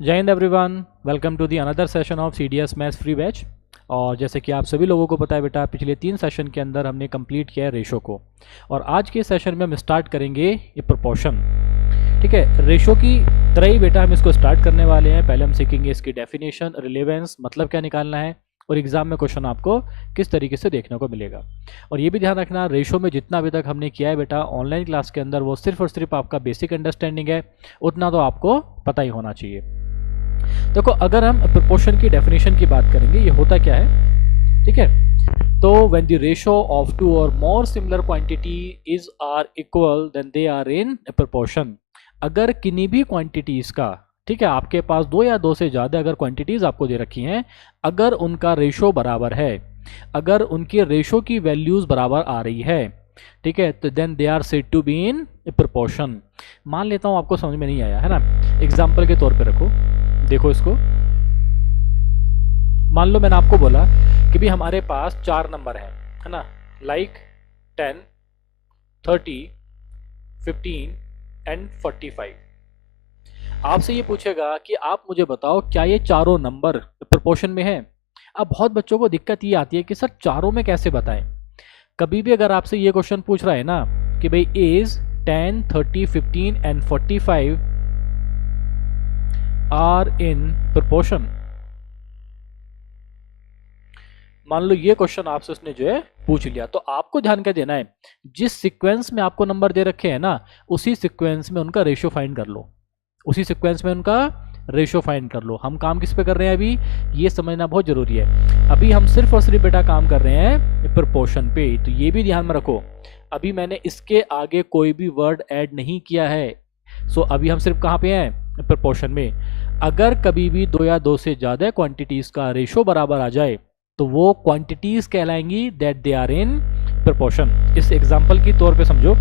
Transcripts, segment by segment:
जय हिंद everyone, welcome to the another session of CDS maths free batch. और जैसे कि आप सभी लोगों को पता है बेटा, पिछले 3 सेशन के अंदर हमने कंप्लीट किया है रेशो को। और आज के सेशन में हम स्टार्ट करेंगे ये प्रोपोर्शन। ठीक है, रेशो की तरह ही बेटा हम इसको स्टार्ट करने वाले हैं। पहले हम सीखेंगे इसकी डेफिनेशन, रिलेवेंस, मतलब क्या निकालना है, और एग्जाम में क्वेश्चन आपको किस तरीके से देखने को मिलेगा। और ये भी ध्यान रखना, रेशो में जितना अभी तक हमने किया है बेटा ऑनलाइन क्लास के अंदर, वो सिर्फ और सिर्फ आपका बेसिक अंडरस्टैंडिंग है, उतना तो आपको पता ही होना चाहिए। देखो, अगर हम प्रोपोर्शन की डेफिनेशन की बात करेंगे, ये होता क्या है, ठीक है। तो when the ratio of two or more similar quantity is are equal then they are in proportion. अगर किन्हीं भी क्वांटिटीज का, ठीक है, आपके पास दो या दो से ज़्यादा अगर क्वांटिटीज आपको दे रखी हैं, अगर उनका रेशो बराबर है, अगर उनके रेशो की वैल्यूज बराबर आ रही है, ठीक है, तो then they are said to be in proportion. मान लेता हूँ आपको समझ में नहीं आया है ना, एग्जाम्पल के तौर पे रखो, देखो इसको। मान लो मैंने आपको बोला कि भी हमारे पास 4 नंबर है ना, लाइक 10, 30, 15 एंड 45। आपसे ये पूछेगा कि आप मुझे बताओ क्या ये चारों नंबर प्रोपोर्शन में है। अब बहुत बच्चों को दिक्कत ये आती है कि सर चारों में कैसे बताएं। कभी भी अगर आपसे ये क्वेश्चन पूछ रहा है ना कि भाई is 10, 30, 15 and 45 are in proportion, मान लो ये क्वेश्चन आपसे उसने जो है पूछ लिया, तो आपको ध्यान क्या देना है, जिस सीक्वेंस में आपको नंबर दे रखे हैं ना, उसी सीक्वेंस में उनका रेशियो फाइंड कर लो, उसी सीक्वेंस में उनका रेशियो फाइंड कर लो। हम काम किस पे कर रहे हैं अभी, ये समझना बहुत जरूरी है। अभी हम सिर्फ और सिर्फ बेटा काम कर रहे हैं प्रोपोर्शन पे, तो ये भी ध्यान में रखो। अभी मैंने इसके आगे कोई भी वर्ड ऐड नहीं किया है। सो अभी हम सिर्फ कहाँ पे हैं, प्रोपोर्शन में। अगर कभी भी दो या दो से ज्यादा क्वांटिटीज का रेशो बराबर आ जाए तो वो क्वांटिटीज कहलाएंगी that they are in proportion. इस एग्जांपल की तौर पे समझो,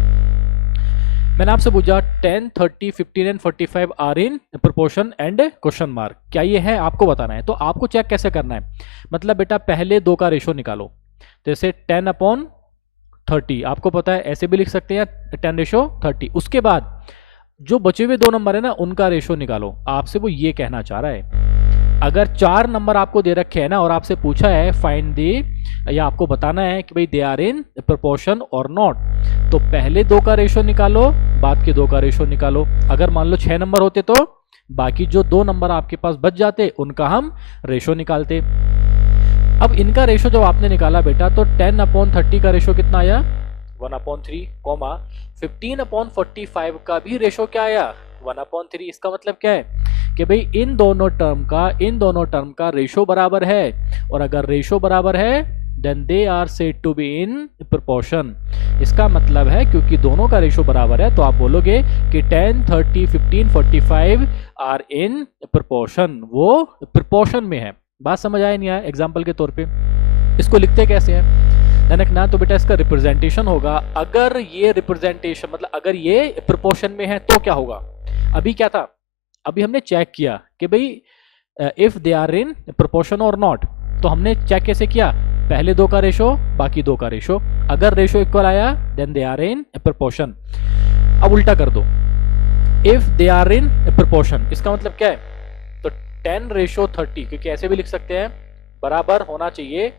मैंने आपसे पूछा 10, 30, 15 and 45 are in proportion and question mark, क्या ये है, आपको बताना है। तो आपको चेक कैसे करना है, मतलब बेटा पहले दो का रेशो निकालो, जैसे 10/30, आपको पता है ऐसे भी लिख सकते हैं 10:30। उसके बाद जो बचे हुए दो नंबर है ना, उनका रेशो निकालो। आपसे वो ये कहना चाह रहा है, अगर 4 नंबर आपको दे रखे हैं ना और आपसे पूछा है फाइंड दी, या आपको बताना है कि भाई दे आर इन प्रोपोर्शन और नॉट, तो पहले दो का रेशो निकालो, बाद के दो का रेशो निकालो। अगर मान लो 6 नंबर होते तो बाकी जो 2 नंबर आपके पास बच जाते, उनका हम रेशो निकालते। अब इनका रेशो जब आपने निकाला बेटा, तो 10/30 का रेशो कितना आया, 1/3, 15/45 का भी रेशो क्या आया, 1/3। इसका मतलब क्या है कि भाई इन दोनों टर्म का रेशो बराबर है, और अगर रेशो बराबर है then they are said to be in proportion. इसका मतलब है क्योंकि दोनों का रेशो बराबर है, तो आप बोलोगे कि 10, 30, 15, 45 आर इन प्रोपोर्शन, वो प्रोपोर्शन में है। बात समझ आया नहीं आया एग्जाम्पल के तौर पे। इसको लिखते कैसे हैं ध्यान ना, तो बेटा इसका रिप्रेजेंटेशन होगा, अगर ये रिप्रेजेंटेशन मतलब अगर ये प्रोपोर्शन में है तो क्या होगा। अभी क्या था, अभी हमने चेक किया कि भाई if they are in proportion और नॉट, तो हमने चेक कैसे किया, पहले दो का रेशो, बाकी दो का रेशो। अगर रेशो इक्वल आया then they are in proportion. अब उल्टा कर दो, if they are in proportion, इसका मतलब क्या है, तो 10:30, क्योंकि ऐसे भी लिख सकते हैं, बराबर होना चाहिए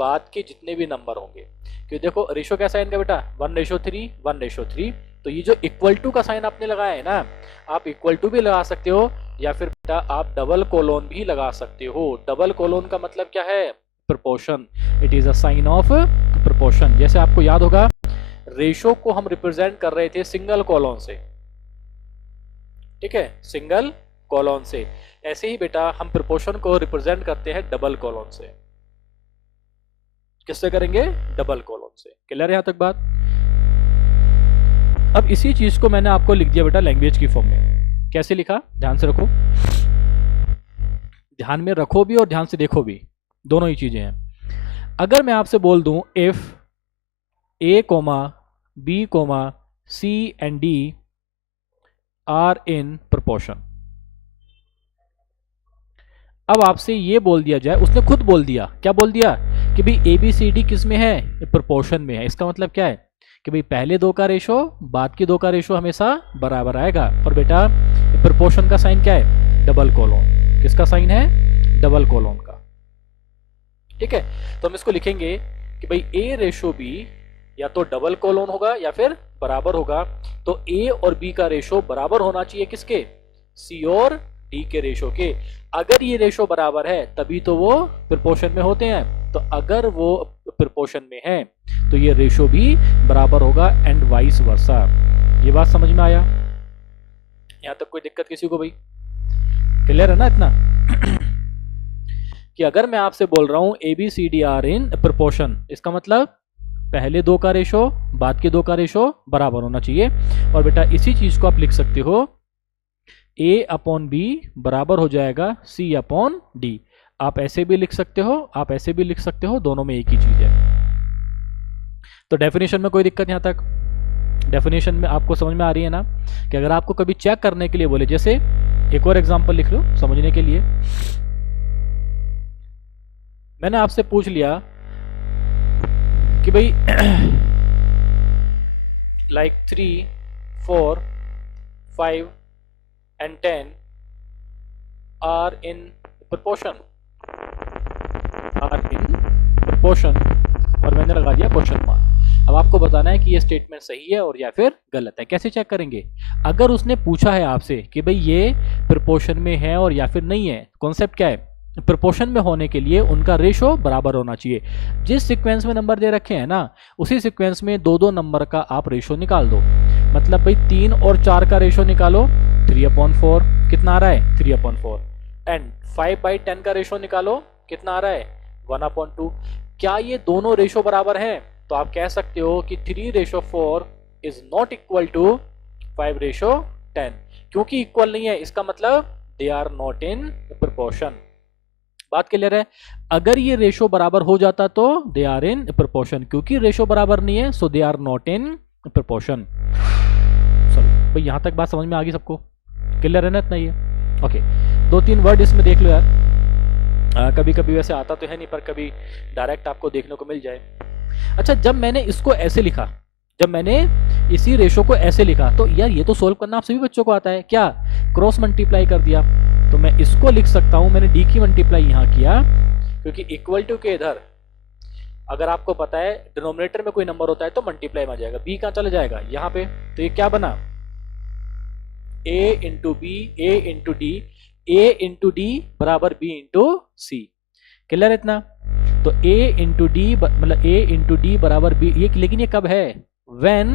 बाद के जितने भी नंबर होंगे। क्योंकि देखो रेशो कैसा है इनका बेटा, 1:3, 1:3। तो ये जो इक्वल टू का साइन आपने लगाया है ना, आप इक्वल टू भी लगा सकते हो, या फिर बेटा आप डबल कोलोन भी लगा सकते हो। डबल कोलोन का मतलब क्या है, proportion, it is a sign of proportion. जैसे आपको याद होगा, रेशो को हम रिप्रेजेंट कर रहे थे सिंगल कोलोन से, ठीक है, सिंगल कोलोन से। ऐसे ही बेटा हम प्रोपोर्शन को रिप्रेजेंट करते हैं डबल कोलोन से। किससे करेंगे, डबल कोलोन से। क्लियर है यहां तक बात। अब इसी चीज को मैंने आपको लिख दिया बेटा लैंग्वेज की फॉर्म में। कैसे लिखा, ध्यान से रखो, ध्यान में रखो भी और ध्यान से देखो भी, दोनों ही चीजें हैं। अगर मैं आपसे बोल दूं if A, B, C and D are in proportion, अब आपसे ये बोल दिया जाए, उसने खुद बोल दिया, क्या बोल दिया कि भाई ABCD किस में है, प्रोपोर्शन में है। इसका मतलब क्या है कि भाई पहले दो का रेशो बाद के दो का रेशो हमेशा बराबर आएगा। और बेटा प्रोपोर्शन का साइन क्या है, डबल कोलोन। किसका साइन है? डबल कोलोन का। ठीक है, तो हम इसको लिखेंगे कि भाई ए रेशो बी या तो डबल कोलोन होगा या फिर बराबर होगा। तो ए और बी का रेशो बराबर होना चाहिए किसके? सी और डी के रेशो के। अगर ये रेशो बराबर है तभी तो वो प्रोपोर्शन में होते हैं। तो अगर वो प्रोपोर्शन में है तो ये रेशो भी बराबर होगा एंड वाइस वर्सा। ये बात समझ में आया? यहां तक कोई दिक्कत किसी को? भाई क्लियर है ना इतना? कि अगर मैं आपसे बोल रहा हूं A B C D are in proportion, इसका मतलब पहले दो का रेशो बाद के दो का रेशो बराबर होना चाहिए। और बेटा इसी चीज को आप लिख सकते हो ए अपॉन बी बराबर हो जाएगा सी अपॉन डी। आप ऐसे भी लिख सकते हो, आप ऐसे भी लिख सकते हो, दोनों में एक ही चीज है। तो डेफिनेशन में कोई दिक्कत यहां तक? डेफिनेशन में आपको समझ में आ रही है ना? कि अगर आपको कभी चेक करने के लिए बोले, जैसे एक और एग्जांपल लिख लो समझने के लिए। मैंने आपसे पूछ लिया कि भाई like 3, 4, 5 and 10 are in proportion, और मैंने लगा दिया क्वेश्चन मार्क। अब आपको बताना है कि ये स्टेटमेंट सही है और या फिर गलत है। कैसे चेक करेंगे? अगर उसने पूछा है आपसे कि भाई ये प्रोपोर्शन में है और या फिर नहीं है, कॉन्सेप्ट क्या है? प्रोपोर्शन में होने के लिए उनका रेशो बराबर होना चाहिए। जिस सीक्वेंस में नंबर दे रखे हैं ना, उसी सीक्वेंस में दो दो नंबर का आप रेशो निकाल दो। मतलब भाई 3 और 4 का रेशो निकालो, 3/4 कितना आ रहा है? 3/4। एंड 5/10 का रेशो निकालो, कितना आ रहा है? 1/2। क्या ये दोनों रेशो बराबर हैं? तो आप कह सकते हो कि 3/4 इज नॉट इक्वल टू 5/10। क्योंकि इक्वल नहीं है, इसका मतलब they are not in proportion. बात क्लियर है? अगर ये रेशो बराबर हो जाता तो दे आर इन प्रोपोर्शन। क्योंकि रेशो बराबर नहीं है so they are not in proportion. Sorry भाई, यहां तक बात समझ में आ गई सबको? क्लियर है ना इतना? ये ओके। 2-3 वर्ड इसमें देख लो यार। कभी कभी वैसे आता तो है नहीं, पर कभी डायरेक्ट आपको देखने को मिल जाए। अच्छा, जब मैंने इसको ऐसे लिखा, जब मैंने इसी रेशो को ऐसे लिखा, तो यार ये तो सोल्व करना आप सभी बच्चों को आता है क्या? क्रॉस मल्टीप्लाई कर दिया। तो मैं इसको लिख सकता हूं, मैंने डी की मल्टीप्लाई यहां किया क्योंकि इक्वल टू के इधर अगर आपको पता है डिनोमिनेटर में कोई नंबर होता है तो मल्टीप्लाई में आ जाएगा। बी कहां चला जाएगा? यहां पे। तो ये क्या बना? A into B, A into D, A into D बराबर बी इंटू सी। क्लियर इतना? तो ए इंटू डी मतलब ए इंटू डी बराबर बी। ये लेकिन ये कब है? When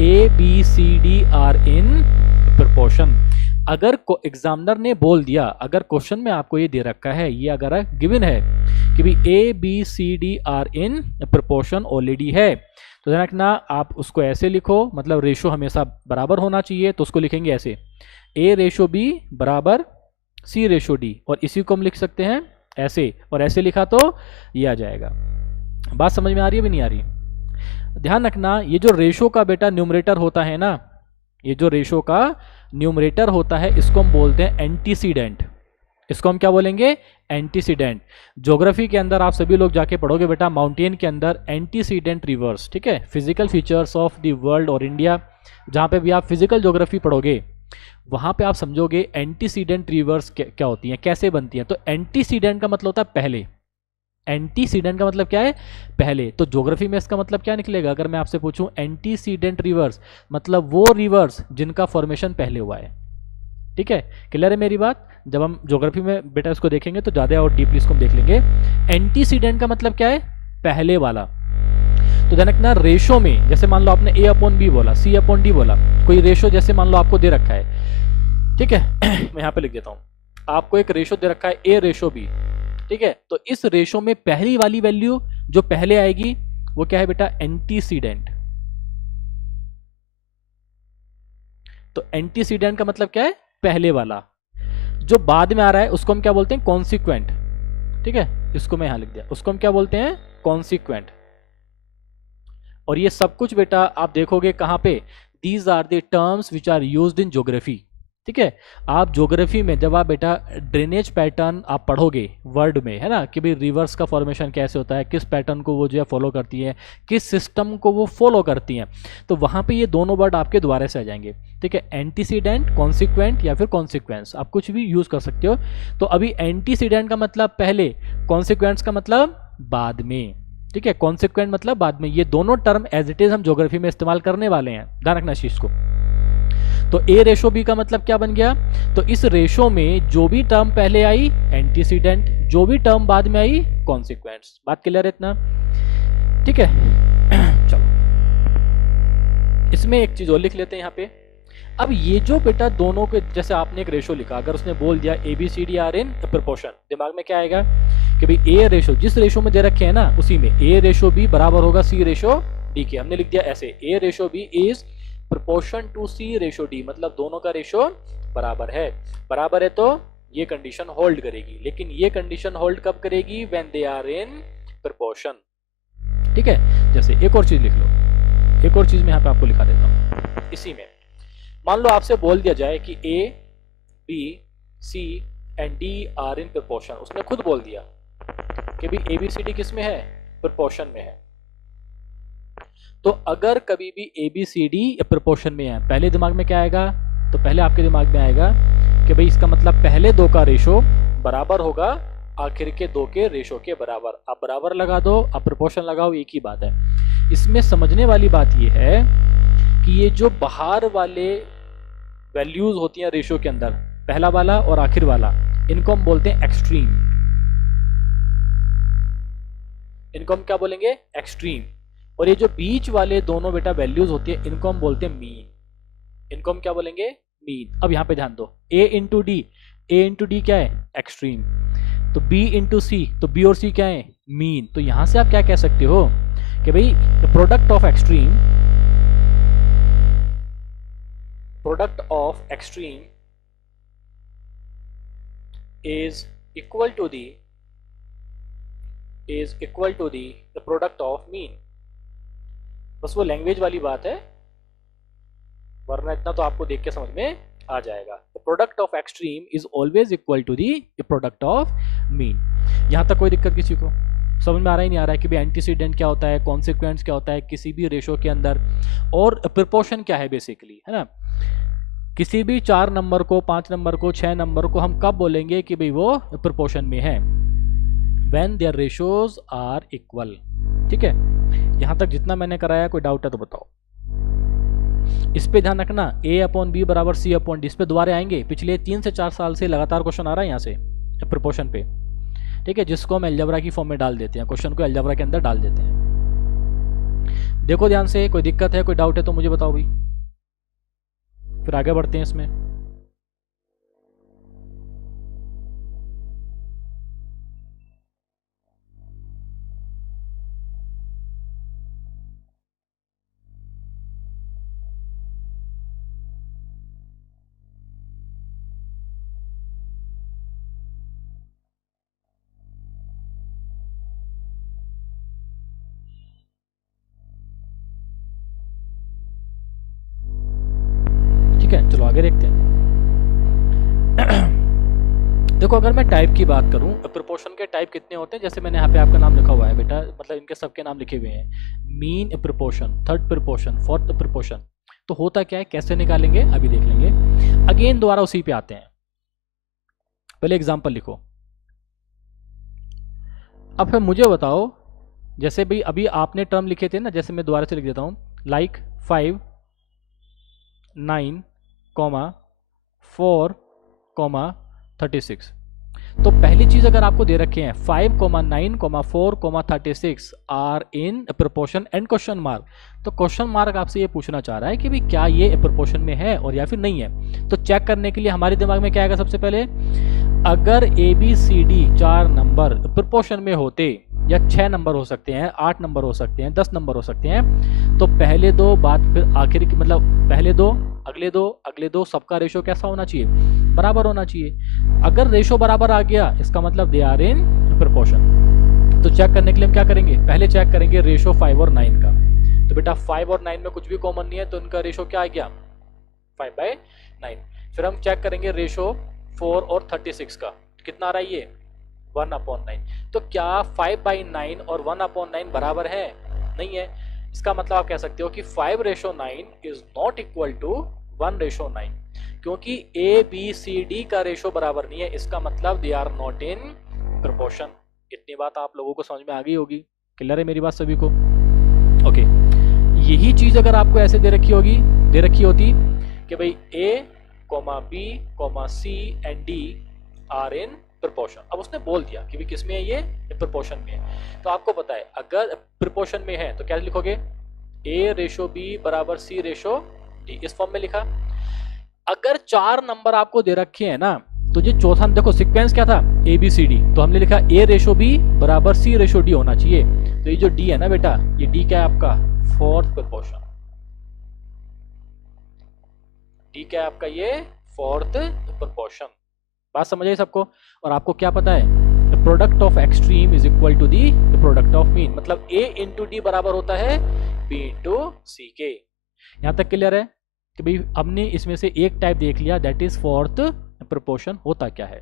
A B C D are in proportion. अगर एग्जामिनर ने बोल दिया, अगर क्वेश्चन में आपको ये दे रखा है, ये अगर गिवन है कि भाई A B C D are in proportion already है, तो ध्यान रखना आप उसको ऐसे लिखो, मतलब रेशो हमेशा बराबर होना चाहिए। तो उसको लिखेंगे ऐसे, ए रेशो बी बराबर सी रेशो डी, और इसी को हम लिख सकते हैं ऐसे, और ऐसे लिखा तो ये आ जाएगा। बात समझ में आ रही है भी नहीं आ रही? ध्यान रखना, ये जो रेशो का बेटा न्यूमरेटर होता है ना, ये जो रेशो का न्यूमरेटर होता है, इसको हम बोलते हैं एंटीसीडेंट। इसको हम क्या बोलेंगे? एंटीसीडेंट। ज्योग्राफी के अंदर आप सभी लोग जाके पढ़ोगे बेटा, माउंटेन के अंदर एंटीसीडेंट रिवर्स, ठीक है, physical features of the world और इंडिया, जहां पे भी आप फिजिकल ज्योग्राफी पढ़ोगे वहां पे आप समझोगे एंटीसीडेंट रिवर्स क्या होती हैं, कैसे बनती हैं। तो एंटीसीडेंट का मतलब होता है पहले। एंटीसीडेंट का मतलब क्या है? पहले। तो ज्योग्राफी में इसका मतलब क्या निकलेगा? अगर मैं आपसे पूछूं एंटीसीडेंट रिवर्स, मतलब वो रिवर्स जिनका फॉर्मेशन पहले हुआ है। ठीक है, क्लियर है मेरी बात? जब हम ज्योग्राफी में बेटा इसको देखेंगे तो ज्यादा और डीपली इसको हम देख लेंगे। एंटीसीडेंट का मतलब क्या है? पहले वाला। तो ध्यान रखना, रेशो में जैसे मान लो आपने ए अपॉन बी बोला, सी अपॉन डी बोला, कोई रेशो जैसे मान लो आपको दे रखा है, ठीक है मैं यहाँ पे लिख देता हूँ, आपको एक रेशो दे रखा है ए रेशो बी, ठीक है। तो इस रेशो में पहली वाली वैल्यू जो पहले आएगी वो क्या है बेटा? एंटीसीडेंट। तो एंटीसीडेंट का मतलब क्या है? पहले वाला। जो बाद में आ रहा है उसको हम क्या बोलते हैं? कॉन्सिक्वेंट। ठीक है, इसको मैं यहां लिख दिया, उसको हम क्या बोलते हैं? कॉन्सिक्वेंट। और ये सब कुछ बेटा आप देखोगे कहां पे? These are the terms which are used in geography. ठीक है। आप ज्योग्राफी में जब आप बेटा ड्रेनेज पैटर्न आप पढ़ोगे वर्ड में, है ना, कि भाई रिवर्स का फॉर्मेशन कैसे होता है, किस पैटर्न को वो जो है फॉलो करती है, किस सिस्टम को वो फॉलो करती हैं, तो वहाँ पे ये दोनों वर्ड आपके दोबारा से आ जाएंगे। ठीक है, एंटीसीडेंट, कॉन्सिक्वेंट या फिर कॉन्सिक्वेंस, आप कुछ भी यूज़ कर सकते हो। तो अभी एंटीसीडेंट का मतलब पहले, कॉन्सिक्वेंस का मतलब बाद में। ठीक है, कॉन्सिक्वेंट मतलब बाद में। ये दोनों टर्म एज इट इज हम ज्योग्राफी में इस्तेमाल करने वाले हैं, ध्यान रखना इस चीज को। तो ए रेशो बी का मतलब क्या बन गया, तो इस रेशो में जो भी टर्म पहले आई एंटीसीडेंट, जो भी टर्म बाद में आई कॉन्सिक्वेंस। बात क्लियर है इतना? ठीक है चलो इसमें एक चीज और लिख लेते हैं यहाँ पे। अब ये जो बेटा दोनों के, जैसे आपने एक रेशो लिखा, अगर उसने बोल दिया A B C D are in proportion, दिमाग में क्या आएगा कि भाई ए रेशो जिस रेशो में दे रखे हैं ना, उसी में ए रेशो बी बराबर होगा सी रेशो डी के। हमने लिख दिया ऐसे, A ratio B is proportion to C ratio D, मतलब दोनों का रेशो बराबर है। बराबर है तो ये कंडीशन होल्ड करेगी, लेकिन ये कंडीशन होल्ड कब करेगी, when they are in proportion. ठीक है, जैसे एक और चीज लिख लो, एक और चीज मैं यहाँ पे आपको लिखा देता हूँ इसी में। मान लो आपसे बोल दिया जाए कि A B C and D are in proportion, उसने खुद बोल दिया कि भी ए बी सी डी किस में है, प्रोपोर्शन में है। तो अगर कभी भी A B C D proportion में है, पहले दिमाग में क्या आएगा, तो पहले आपके दिमाग में आएगा कि भाई इसका मतलब पहले दो का रेशो बराबर होगा आखिर के दो के रेशो के बराबर। आप बराबर लगा दो, आप प्रोपोर्शन लगाओ, एक ही बात है। इसमें समझने वाली बात यह है कि ये जो बाहर वाले वैल्यूज होती हैं रेशो के अंदर, पहला वाला और आखिर वाला, इनको हम बोलते हैं एक्सट्रीम। इनको हम क्या बोलेंगे, एक्सट्रीम। और ये जो बीच वाले दोनों बेटा वैल्यूज होती है, इनको हम बोलते हैं मीन। इनको हम क्या बोलेंगे, मीन। अब यहां पे ध्यान दो, ए into D, A into D क्या है, एक्सट्रीम। तो बी इंटू सी, तो बी और सी क्या है, मीन। तो यहां से आप क्या कह सकते हो कि भाई product of extreme, product of extreme is equal to the product of mean। बस वो लैंग्वेज वाली बात है, वरना इतना तो आपको देख के समझ में आ जाएगा। The product of extreme is always equal to the product of mean। यहां तक कोई दिक्कत किसी को समझ में आ रहा ही नहीं आ रहा है कि भाई एंटीसीडेंट क्या होता है, कॉन्सिक्वेंस क्या होता है किसी भी रेशो के अंदर, और प्रोपोर्शन क्या है बेसिकली, है ना। किसी भी 4 नंबर को, 5 नंबर को, 6 नंबर को हम कब बोलेंगे कि भाई वो प्रोपोर्शन में है, when their ratios are equal. ठीक है, यहां तक जितना मैंने कराया, कोई डाउट है तो बताओ। इस पे ध्यान रखना, ए अपॉन बी बराबर सी अपॉन डी, इस पे दोबारा आएंगे। पिछले 3 से 4 साल से लगातार क्वेश्चन आ रहा है यहाँ से प्रोपोर्शन पे। ठीक है, जिसको हम अलजेब्रा की फॉर्म में डाल देते हैं, क्वेश्चन को अलजेब्रा के अंदर डाल देते हैं। देखो ध्यान से, कोई दिक्कत है, कोई डाउट है तो मुझे बताओ भाई, फिर आगे बढ़ते हैं इसमें। ठीक है, चलो आगे देखते हैं। देखो, अगर मैं टाइप की बात करूं, प्रोपोर्शन के टाइप कितने होते हैं, जैसे मैंने यहाँ पे आपका नाम लिखा हुआ है बेटा, मतलब इनके सबके नाम लिखे हुए हैं। Mean proportion, third proportion, fourth proportion. तो होता क्या है, कैसे निकालेंगे अभी देख लेंगे। अगेन दोबारा उसी पे आते हैं, पहले एग्जांपल लिखो। अब फिर मुझे बताओ, जैसे भाई अभी आपने टर्म लिखे थे ना, जैसे मैं दोबारा से लिख देता हूँ, लाइक 5 9 4 36। तो पहली चीज अगर आपको दे रखे हैं 5 9 4 36 are in proportion and question mark, तो क्वेश्चन मार्क आपसे ये पूछना चाह रहा है कि भाई क्या ये प्रोपोर्शन में है और या फिर नहीं है। तो चेक करने के लिए हमारे दिमाग में क्या आएगा, सबसे पहले अगर A B C D 4 number proportion में होते, या 6 नंबर हो सकते हैं, 8 नंबर हो सकते हैं, 10 नंबर हो सकते हैं, तो पहले दो बात फिर आखिर की, मतलब पहले दो अगले दो सबका रेशो कैसा होना चाहिए, बराबर होना चाहिए। अगर रेशो बराबर आ गया, इसका मतलब दे आर इन प्रोपोर्शन। तो चेक करने के लिए हम क्या करेंगे, पहले चेक करेंगे रेशो 5 और 9 का। तो बेटा 5 और 9 में कुछ भी कॉमन नहीं है, तो इनका रेशो क्या आ गया, 5/9। फिर हम चेक करेंगे रेशो 4 और 36 का, कितना आ रहा है ये 1/9। तो क्या 5/9 और 1/9 बराबर है? नहीं है। इसका मतलब आप कह सकते हो कि 5:9 इज नॉट इक्वल टू 1:9, क्योंकि ए बी सी डी का रेशो बराबर नहीं है। इसका मतलब they are not in proportion. इतनी बात आप लोगों को समझ में आ गई होगी। क्लियर है मेरी बात सभी को? ओके, यही चीज अगर आपको ऐसे दे रखी होती कि भाई A, B, C and D are in proportion. अब उसने बोल दिया कि भी किस में है, ये प्रोपोर्शन में है। तो आपको पता है अगर प्रोपोर्शन में है तो क्या लिखोगे, ए रेशो बी बराबर सी रेशो डी, इस फॉर्म में लिखा। अगर 4 नंबर आपको दे रखे हैं ना, तो ये चौथा, देखो सीक्वेंस क्या था, ए बी सी डी, तो हमने लिखा ए रेशो बी बराबर सी रेशो डी होना चाहिए। तो ये जो डी है ना बेटा, ये डी क्या है आपका, फोर्थ प्रोपोर्शन। डी क्या है आपका, ये फोर्थ प्रोपोर्शन। बात समझ आई सबको? और आपको क्या पता है, product of extreme is equal to the product of mean, मतलब ए इंटू डी बराबर होता है बी इंटू सी के। यहां तक क्लियर है कि भाई हमने इसमें से एक टाइप देख लिया, दैट इज फोर्थ प्रोपोर्शन होता क्या है।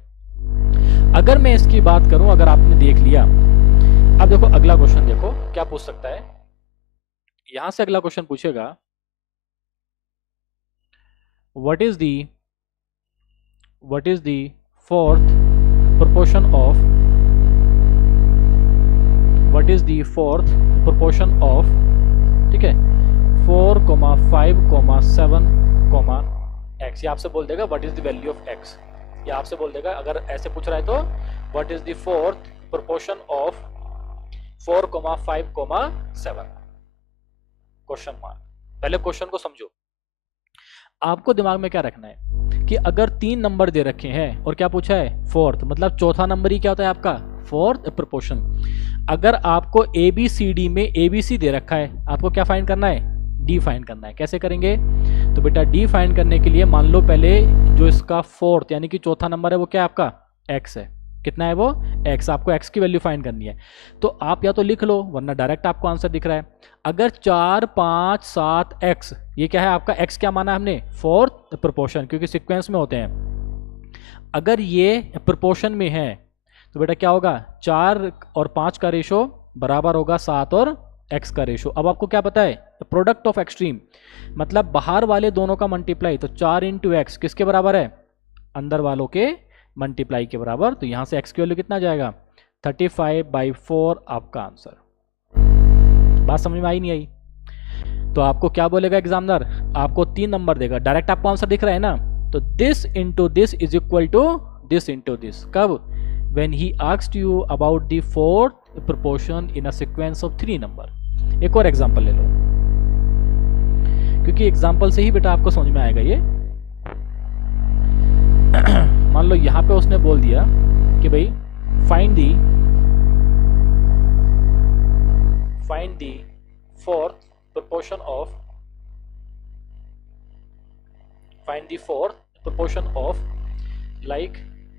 अगर मैं इसकी बात करूं, अगर आपने देख लिया, अब देखो अगला क्वेश्चन देखो क्या पूछ सकता है। यहां से अगला क्वेश्चन पूछेगा, what is the fourth proportion of, what is the fourth proportion of, ठीक है, 4, 5, 7, x। ये आपसे बोल देगा what is the value of x। ये आपसे बोल देगा, अगर ऐसे पूछ रहा है तो what is the fourth proportion of 4, 5, 7, question mark. पहले क्वेश्चन को समझो। आपको दिमाग में क्या रखना है कि अगर 3 नंबर दे रखे हैं और क्या पूछा है, फोर्थ, मतलब चौथा नंबर ही क्या होता है आपका, फोर्थ प्रोपोर्शन। अगर आपको ए बी सी डी में ए बी सी दे रखा है, आपको क्या फाइंड करना है, डी फाइंड करना है। कैसे करेंगे, तो बेटा डी फाइंड करने के लिए मान लो पहले जो इसका फोर्थ यानी कि चौथा नंबर है वो क्या है आपका, एक्स है। कितना है वो, एक्स। आपको एक्स की वैल्यू फाइंड करनी है, तो आप या तो लिख लो, वरना डायरेक्ट आपको आंसर दिख रहा है। अगर 4, 5, 7 एक्स, ये क्या है आपका, एक्स क्या माना हमने, फोर्थ प्रोपोर्शन, क्योंकि सीक्वेंस में होते हैं। अगर ये प्रोपोर्शन में है तो बेटा क्या होगा, 4 और 5 का रेशो बराबर होगा 7 और एक्स का रेशो। अब आपको क्या पता है, प्रोडक्ट ऑफ एक्सट्रीम, मतलब बाहर वाले दोनों का मल्टीप्लाई, तो 4 इंटू एक्स किसके बराबर है, अंदर वालों के मल्टीप्लाई के बराबर। तो यहां से एक्स की वैल्यू कितना जाएगा, 35/4 आपका आंसर। बात समझ में आई नहीं आई? तो आपको क्या बोलेगा एग्जामिनर, आपको 3 नंबर देगा, डायरेक्ट आपको आंसर दिख रहा है ना, तो this into this is equal to this into this. कब, when he asked you about the fourth proportion in a sequence of 3 number. एक और एग्जांपल ले लो, क्योंकि एग्जांपल से ही बेटा आपको समझ में आएगा ये। मान लो यहां पे उसने बोल दिया कि भाई find the fourth proportion of like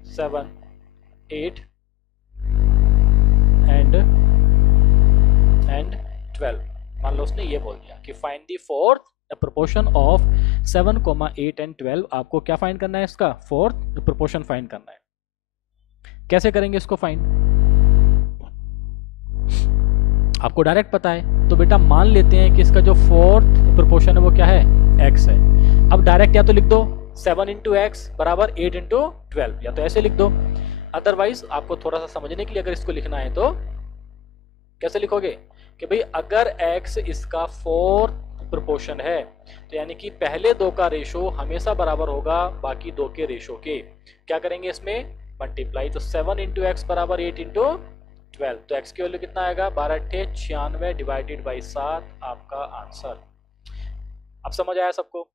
7, 8 and 12। मान लो उसने ये बोल दिया कि find the fourth proportion of 7, 8 and 12। आपको क्या फाइंड करना है, इसका फोर्थ प्रोपोर्शन फाइंड करना है। कैसे करेंगे इसको फाइंड, आपको डायरेक्ट पता है। तो बेटा मान लेते हैं कि इसका जो फोर्थ प्रोपोर्शन है वो क्या है, x है। अब डायरेक्ट या तो लिख दो 7 इंटू एक्स बराबर 8 इंटू 12, या तो ऐसे लिख दो। अदरवाइज आपको थोड़ा सा समझने के लिए अगर इसको लिखना है तो कैसे लिखोगे कि भाई अगर x इसका फोर्थ प्रोपोर्शन है, तो यानी कि पहले 2 का रेशो हमेशा बराबर होगा बाकी 2 के रेशो के। क्या करेंगे इसमें, मल्टीप्लाई। तो 7 इंटू एक्स बराबर 8 इंटू 12, तो x की वैल्यू कितना आएगा, 12×8 डिवाइडेड बाई 7 आपका आंसर। अब समझ आया सबको?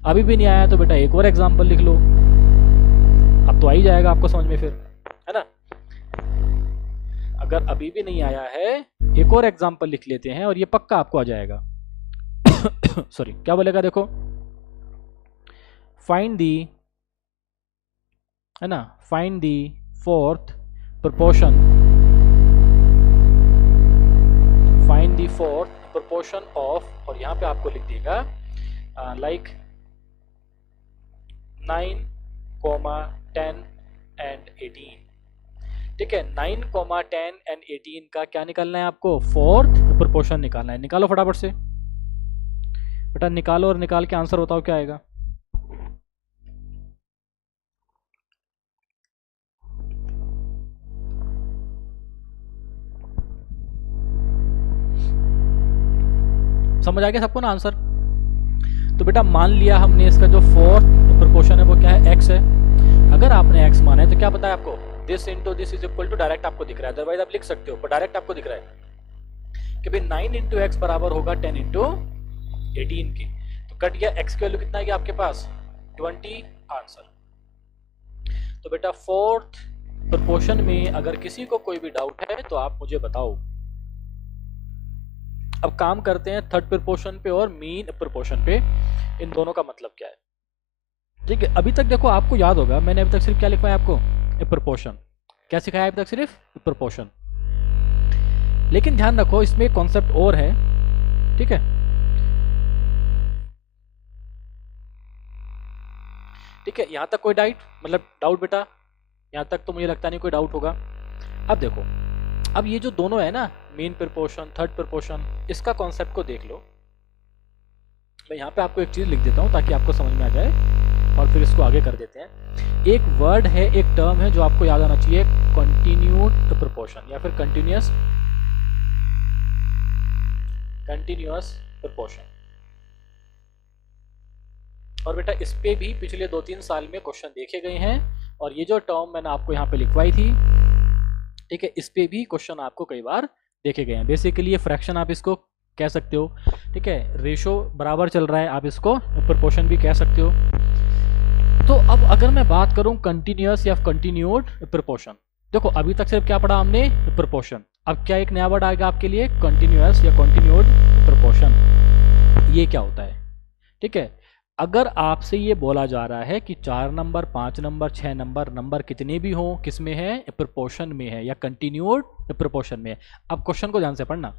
अभी भी नहीं आया तो बेटा एक और एग्जांपल लिख लो, अब तो आ ही जाएगा आपको समझ में फिर, है ना। अगर अभी भी नहीं आया है, एक और एग्जांपल लिख लेते हैं और ये पक्का आपको आ जाएगा। सॉरी, क्या बोलेगा देखो, फाइंड दी, है ना, find the fourth proportion, find the fourth proportion of, और यहां पे आपको लिख देगा लाइक 9, 10 एंड 18। ठीक है, 9, 10 एंड 18 का क्या निकालना है आपको? फोर्थ प्रोपोर्शन निकालना है। निकालो फटाफट से बेटा, निकालो और निकाल के आंसर बताओ क्या आएगा। समझ आ गया सबको ना आंसर? तो बेटा मान लिया हमने इसका जो फोर्थ प्रोपोर्शन है वो क्या है? x है। अगर आपने x माना है तो क्या पता है आपको? This into this is equal to, direct आपको दिख रहा है, अदरवाइज आप लिख सकते हो, पर डायरेक्ट आपको दिख रहा है कि भाई 9 इंटू एक्स बराबर होगा 10 इंटू 18 की। तो कट गया, x की वैल्यू कितना है आपके पास? 20 आंसर। तो बेटा फोर्थ प्रोपोर्शन में अगर किसी को कोई भी डाउट है तो आप मुझे बताओ। अब काम करते हैं थर्ड प्रोपोर्शन पे और मीन प्रोपोर्शन पे, इन दोनों का मतलब क्या है। ठीक है, अभी तक देखो आपको याद होगा मैंने अभी तक सिर्फ क्या लिखवाया आपको? प्रोपोर्शन। क्या सिखाया अभी तक? सिर्फ प्रोपोर्शन। लेकिन ध्यान रखो इसमें एक कॉन्सेप्ट और है। ठीक है, ठीक है, यहां तक कोई डाउट बेटा? यहां तक तो मुझे लगता नहीं कोई डाउट होगा। अब देखो, अब ये जो दोनों है ना, मीन प्रोपोर्शन, थर्ड प्रोपोर्शन, इसका कॉन्सेप्ट को देख लो। मैं यहाँ पे आपको एक चीज लिख देता हूँ ताकि आपको समझ में आ जाए, और फिर इसको आगे कर देते हैं। एक वर्ड है, एक टर्म है जो आपको याद आना चाहिए, कंटिन्यूड प्रोपोर्शन या फिर कंटिन्यूअस प्रोपोर्शन। और बेटा इस पे भी पिछले 2-3 साल में क्वेश्चन देखे गए हैं, और ये जो टर्म मैंने आपको यहाँ पे लिखवाई थी, ठीक है, इस पे भी क्वेश्चन आपको कई बार देखे गए हैं। बेसिकली ये फ्रैक्शन आप इसको कह सकते हो। ठीक है, रेशो बराबर चल रहा है, आप इसको प्रोपोर्शन भी कह सकते हो। तो अब अगर मैं बात करूं कंटिन्यूअस या कंटिन्यूड प्रोपोर्शन, देखो अभी तक सिर्फ क्या पढ़ा हमने? प्रोपोर्शन। अब क्या एक नया वर्ड आएगा आपके लिए? कंटिन्यूअस या कंटिन्यूड प्रोपोर्शन। ये क्या होता है? ठीक है, अगर आपसे ये बोला जा रहा है कि 4 नंबर, 5 नंबर, 6 नंबर कितने भी हों, किस में है? प्रोपोर्शन में है या कंटिन्यूड प्रोपोर्शन में है। अब क्वेश्चन को ध्यान से पढ़ना।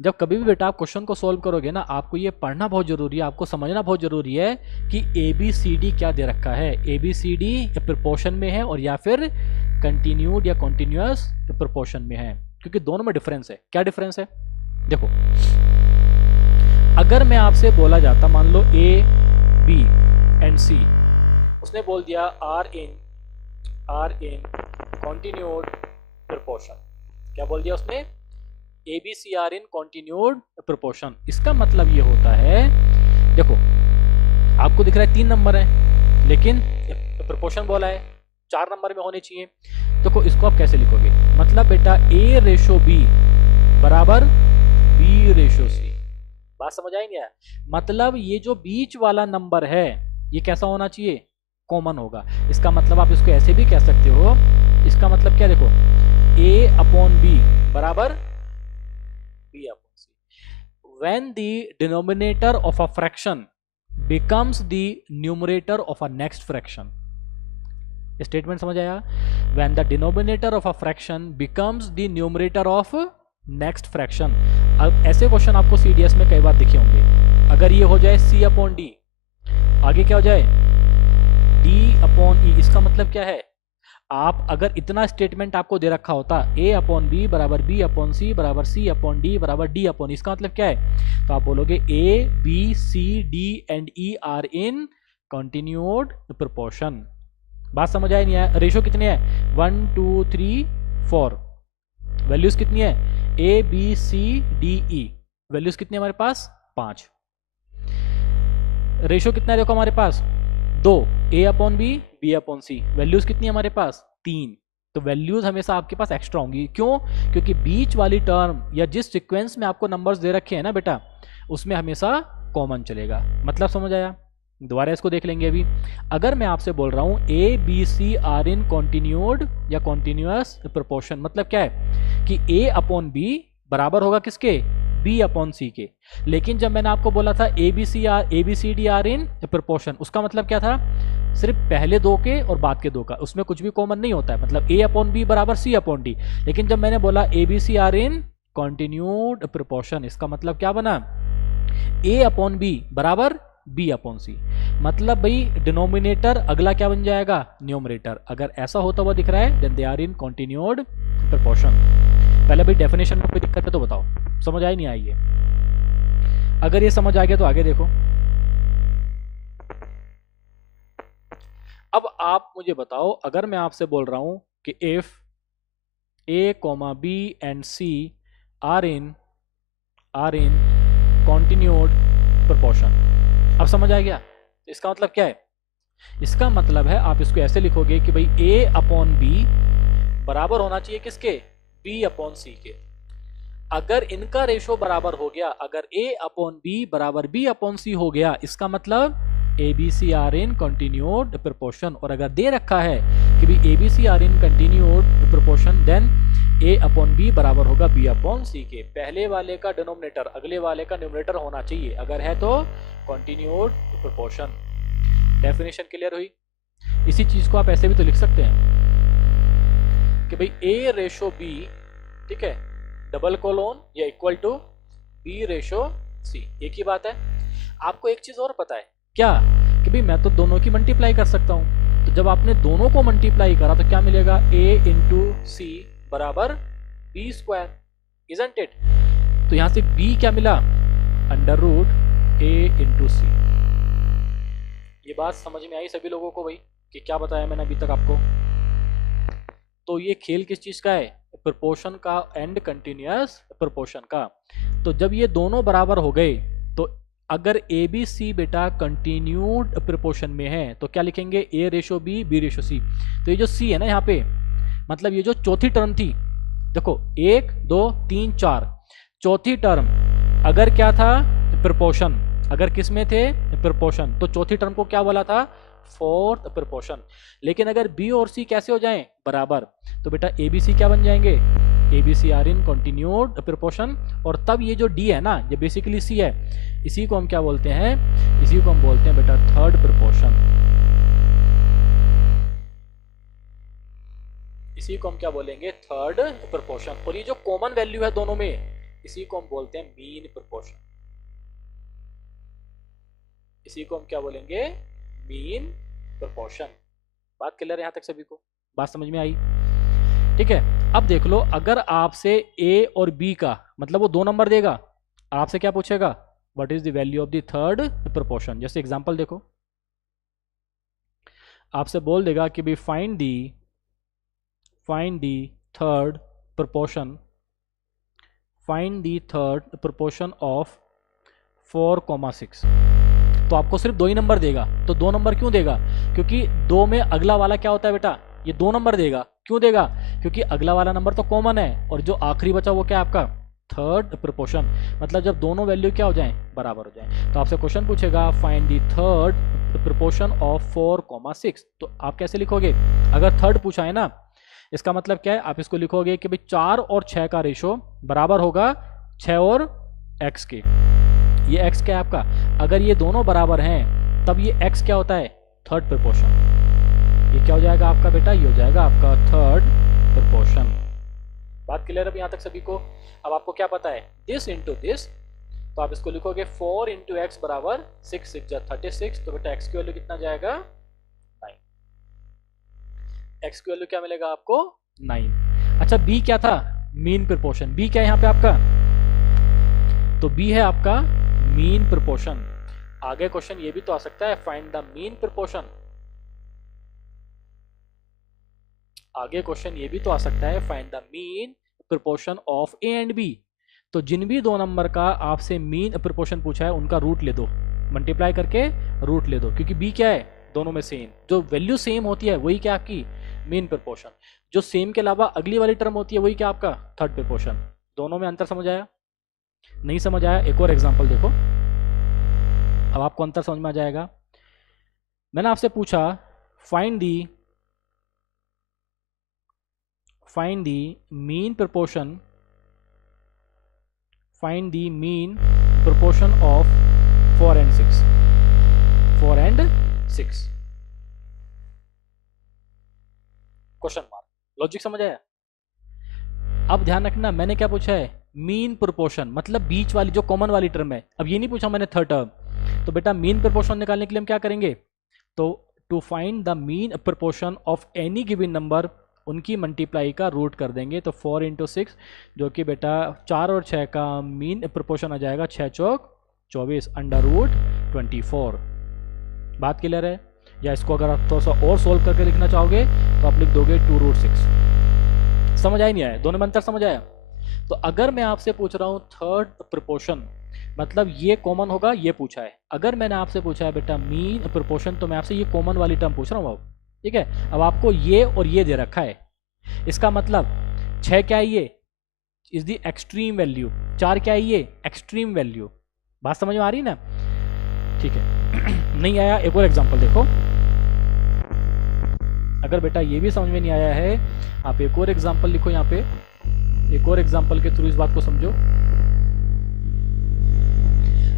जब कभी भी बेटा आप क्वेश्चन को सॉल्व करोगे ना, आपको ये पढ़ना बहुत जरूरी है, आपको समझना बहुत जरूरी है कि ABCD क्या दे रखा है। ABCD प्रोपोर्शन में है और या फिर कंटिन्यूड या कॉन्टिन्यूअस प्रोपोर्शन में है, क्योंकि दोनों में डिफरेंस है। क्या डिफरेंस है? देखो, अगर मैं आपसे बोला जाता, मान लो A, B एंड C, उसने बोल दिया R in continued proportion। क्या बोल दिया उसने? ABC are in continued proportion। इसका मतलब ये होता है, देखो आपको दिख रहा है 3 नंबर है, लेकिन प्रोपोर्शन बोला है 4 नंबर में होने चाहिए। देखो इसको आप कैसे लिखोगे? मतलब बेटा A रेशो B बराबर B रेशो C। बात समझ आई क्या? मतलब ये जो बीच वाला नंबर है ये कैसा होना चाहिए? कॉमन होगा। इसका मतलब आप इसको ऐसे भी कह सकते हो, इसका मतलब क्या? देखो A अपॉन B बराबर B upon C. When the denominator of a fraction becomes the numerator of a next fraction, statement समझ आया? When the denominator of a fraction becomes the numerator of next fraction। अब ऐसे question आपको CDS में कई बार दिखे होंगे। अगर ये हो जाए C अपॉन D, आगे क्या हो जाए? D upon E। इसका मतलब क्या है? आप अगर इतना स्टेटमेंट आपको दे रखा होता, A अपॉन B बराबर B अपॉन C बराबर C अपॉन D बराबर D अपॉन, इसका मतलब क्या है? तो आप बोलोगे A, B, C, D and E are in continued proportion. बात समझ आया नहीं है? रेशो कितनी है? 1, 2, 3, 4। वैल्यूज कितनी है? A, B, C, D, E। Values कितनी है हमारे पास? 5। रेशो कितना है देखो हमारे पास? 2, A upon B, B upon C। Values कितनी है हमारे पास? 3। तो वैल्यूज हमेशा आपके पास एक्स्ट्रा होंगी। क्यों? क्योंकि बीच वाली टर्म या जिस सीक्वेंस में आपको नंबर्स दे रखे हैं ना बेटा, उसमें हमेशा कॉमन चलेगा। मतलब समझ आया? दोबारा इसको देख लेंगे। अभी अगर मैं आपसे बोल रहा हूं A, B, C are in continued या कॉन्टिन्यूअस प्रोपोर्शन, मतलब क्या है कि A अपॉन B बराबर होगा किसके? B अपॉन C के। लेकिन जब मैंने आपको बोला था ABCD आर इन प्रोपोर्शन, उसका मतलब क्या था? सिर्फ पहले दो के और बाद के दो का, उसमें कुछ भी कॉमन नहीं होता है। मतलब A अपॉन B बराबर C अपॉन D। लेकिन जब मैंने बोला ABC are in continued proportion, इसका मतलब क्या बना? A अपॉन B बराबर b अपॉन सी। मतलब भाई डिनोमिनेटर अगला क्या बन जाएगा, न्यूमरेटर। अगर ऐसा होता हुआ दिख रहा है then they are in continued proportion. पहले भाई डेफिनेशन में कोई दिक्कत है तो बताओ, समझ आई नहीं आई है? अगर ये समझ आ गया तो आगे देखो। अब आप मुझे बताओ, अगर मैं आपसे बोल रहा हूं कि if a, b and c are in continued proportion, अब समझ आ गया? इसका मतलब क्या है? इसका मतलब है आप इसको ऐसे लिखोगे कि भाई a अपॉन b बराबर होना चाहिए किसके, b अपॉन c के। अगर इनका रेशो बराबर हो गया, अगर a अपॉन b बराबर b अपॉन c हो गया, इसका मतलब A B C are in continued proportion. और अगर दे रखा है कि भी A B C are in continued proportion, then A upon B बराबर होगा बी अपॉन सी के। पहले वाले का डिनोमिनेटर अगले वाले का न्यूमरेटर होना चाहिए, अगर है तो कंटिन्यूड प्रोपोर्शन। डेफिनेशन क्लियर हुई? इसी चीज को आप ऐसे भी तो लिख सकते हैं कि भाई ए रेशो बी, ठीक है, डबल कोलोन या इक्वल टू बी रेशो सी। एक ही बात है। आपको एक चीज और पता है क्या, कि भाई मैं तो दोनों की मल्टीप्लाई कर सकता हूं। तो जब आपने दोनों को मल्टीप्लाई करा तो क्या मिलेगा, a इंटू सी बराबर बी स्क्वायर, इजंट इट? तो यहां से b क्या मिला, अंडर रूट a इंटू सी। ये बात समझ में आई सभी लोगों को भाई, कि क्या बताया मैंने अभी तक आपको? तो ये खेल किस चीज का है, प्रोपोर्शन का एंड कंटिन्यूअस प्रोपोर्शन का। तो जब ये दोनों बराबर हो गए, तो अगर ए बी सी बेटा कंटिन्यूड प्रोपोर्शन में है तो क्या लिखेंगे, ए रेशो बी, बी रेशो सी। तो ये जो सी है ना यहाँ पे, मतलब ये जो चौथी टर्म थी, देखो 1 2 3 4, चौथी टर्म अगर क्या था, प्रोपोर्शन। अगर किस में थे, प्रोपोर्शन, तो चौथी टर्म को क्या बोला था, फोर्थ प्रोपोर्शन। लेकिन अगर बी और सी कैसे हो जाएं, बराबर, तो बेटा ए बी सी क्या बन जाएंगे, A B C are in continued proportion. और तब ये जो डी है ना, ये बेसिकली सी है, इसी को हम क्या बोलते हैं, इसी को हम बोलते हैं बेटा थर्ड प्रोपोर्शन। इसी को हम क्या बोलेंगे, थर्ड प्रोपोर्शन। और ये जो कॉमन वैल्यू है दोनों में, इसी को हम बोलते हैं मीन प्रोपोर्शन। इसी को हम क्या बोलेंगे, मीन प्रोपोर्शन। बात क्लियर है यहां तक सभी को? बात समझ में आई? ठीक है। अब देख लो, अगर आपसे ए और बी का मतलब वो 2 नंबर देगा, आपसे क्या पूछेगा, what is the value of the third proportion. जैसे एग्जांपल देखो, आपसे बोल देगा कि भाई find the third proportion, find the third proportion of 4,6। तो आपको सिर्फ 2 ही नंबर देगा। तो 2 नंबर क्यों देगा, क्योंकि 2 में अगला वाला क्या होता है बेटा, ये 2 नंबर देगा। क्यों देगा, क्योंकि अगला वाला नंबर तो कॉमन है, और जो आखिरी बचा वो क्या है आपका, थर्ड प्रोपोर्शन। मतलब जब दोनों वैल्यू क्या हो जाएं, बराबर हो जाएं। तो आपसे क्वेश्चन पूछेगा find the third proportion of 4,6। तो आप कैसे लिखोगे, अगर थर्ड पूछा है ना, इसका मतलब क्या है, आप इसको लिखोगे कि भाई 4 और 6 का रेशो बराबर होगा 6 और x के। ये x क्या है आपका, अगर ये दोनों बराबर हैं तब ये x क्या होता है, थर्ड प्रोपोर्शन। ये क्या हो जाएगा आपका बेटा, ये हो जाएगा आपका थर्ड प्रोपोर्शन। बात क्लियर है यहाँ तक सभी को? अब आपको क्या पता है, दिस इंटू दिस, तो आप इसको लिखोगे 4 इंटू एक्स बराबर 6 6 जा 36। तो बेटा x की वैल्यू कितना जाएगा, 9। x की वैल्यू क्या मिलेगा आपको, 9। अच्छा b क्या था, मीन प्रोपोर्शन। b क्या है यहाँ पे आपका, तो b है आपका मीन प्रोपोर्शन। आगे क्वेश्चन ये भी तो आ सकता है, फाइंड द मीन प्रोपोर्शन। आगे क्वेश्चन ये भी तो आ सकता है, find the mean proportion of A and B. तो जिन भी 2 नंबर का आपसे मीन प्रोपोर्शन पूछा है उनका रूट ले दो, मल्टीप्लाई करके रूट ले दो, क्योंकि बी क्या है, दोनों में सेम। जो वैल्यू सेम होती है वही क्या आपकी मीन प्रोपोर्शन, जो सेम के अलावा अगली वाली टर्म होती है वही क्या आपका थर्ड प्रोपोर्शन। दोनों में अंतर समझ आया? नहीं समझ आया? एक और एग्जांपल देखो, अब आपको अंतर समझ में आ जाएगा। मैंने आपसे पूछा find the mean proportion, find the mean proportion of 4 and 6, 4 and 6, question mark. Logic समझ आया? अब ध्यान रखना, मैंने क्या पूछा है, मीन प्रोपोर्शन, मतलब बीच वाली जो कॉमन वाली टर्म है। अब ये नहीं पूछा मैंने थर्ड टर्म, तो बेटा मीन प्रोपोर्शन निकालने के लिए हम क्या करेंगे, तो to find the mean proportion of any given number, उनकी मल्टीप्लाई का रूट कर देंगे। तो 4 इंटू 6 जो कि बेटा 4 और 6 का मीन प्रोपोर्शन आ जाएगा 6 चौक 24 अंडर रूट 24। बात क्लियर है? या इसको अगर आप थोड़ा सा और सोल्व करके लिखना चाहोगे तो आप लिख दोगे 2 रूट 6। समझ आया नहीं आया? दोनों में अंतर समझ आया? तो अगर मैं आपसे पूछ रहा हूँ थर्ड प्रोपोर्शन, मतलब ये कॉमन होगा, ये पूछा है। अगर मैंने आपसे पूछा है बेटा मीन प्रोपोर्शन, तो मैं आपसे ये कॉमन वाली टर्म पूछ रहा हूँ अब, ठीक है। अब आपको ये और ये दे रखा है, इसका मतलब 6 क्या है, ये इज दी एक्सट्रीम वैल्यू, 4 क्या है, ये एक्सट्रीम वैल्यू। बात समझ में आ रही ना? ठीक है। नहीं आया? एक और एग्जांपल देखो। अगर बेटा ये भी समझ में नहीं आया है, आप एक और एग्जांपल लिखो यहाँ पे, एक और एग्जांपल के थ्रू इस बात को समझो।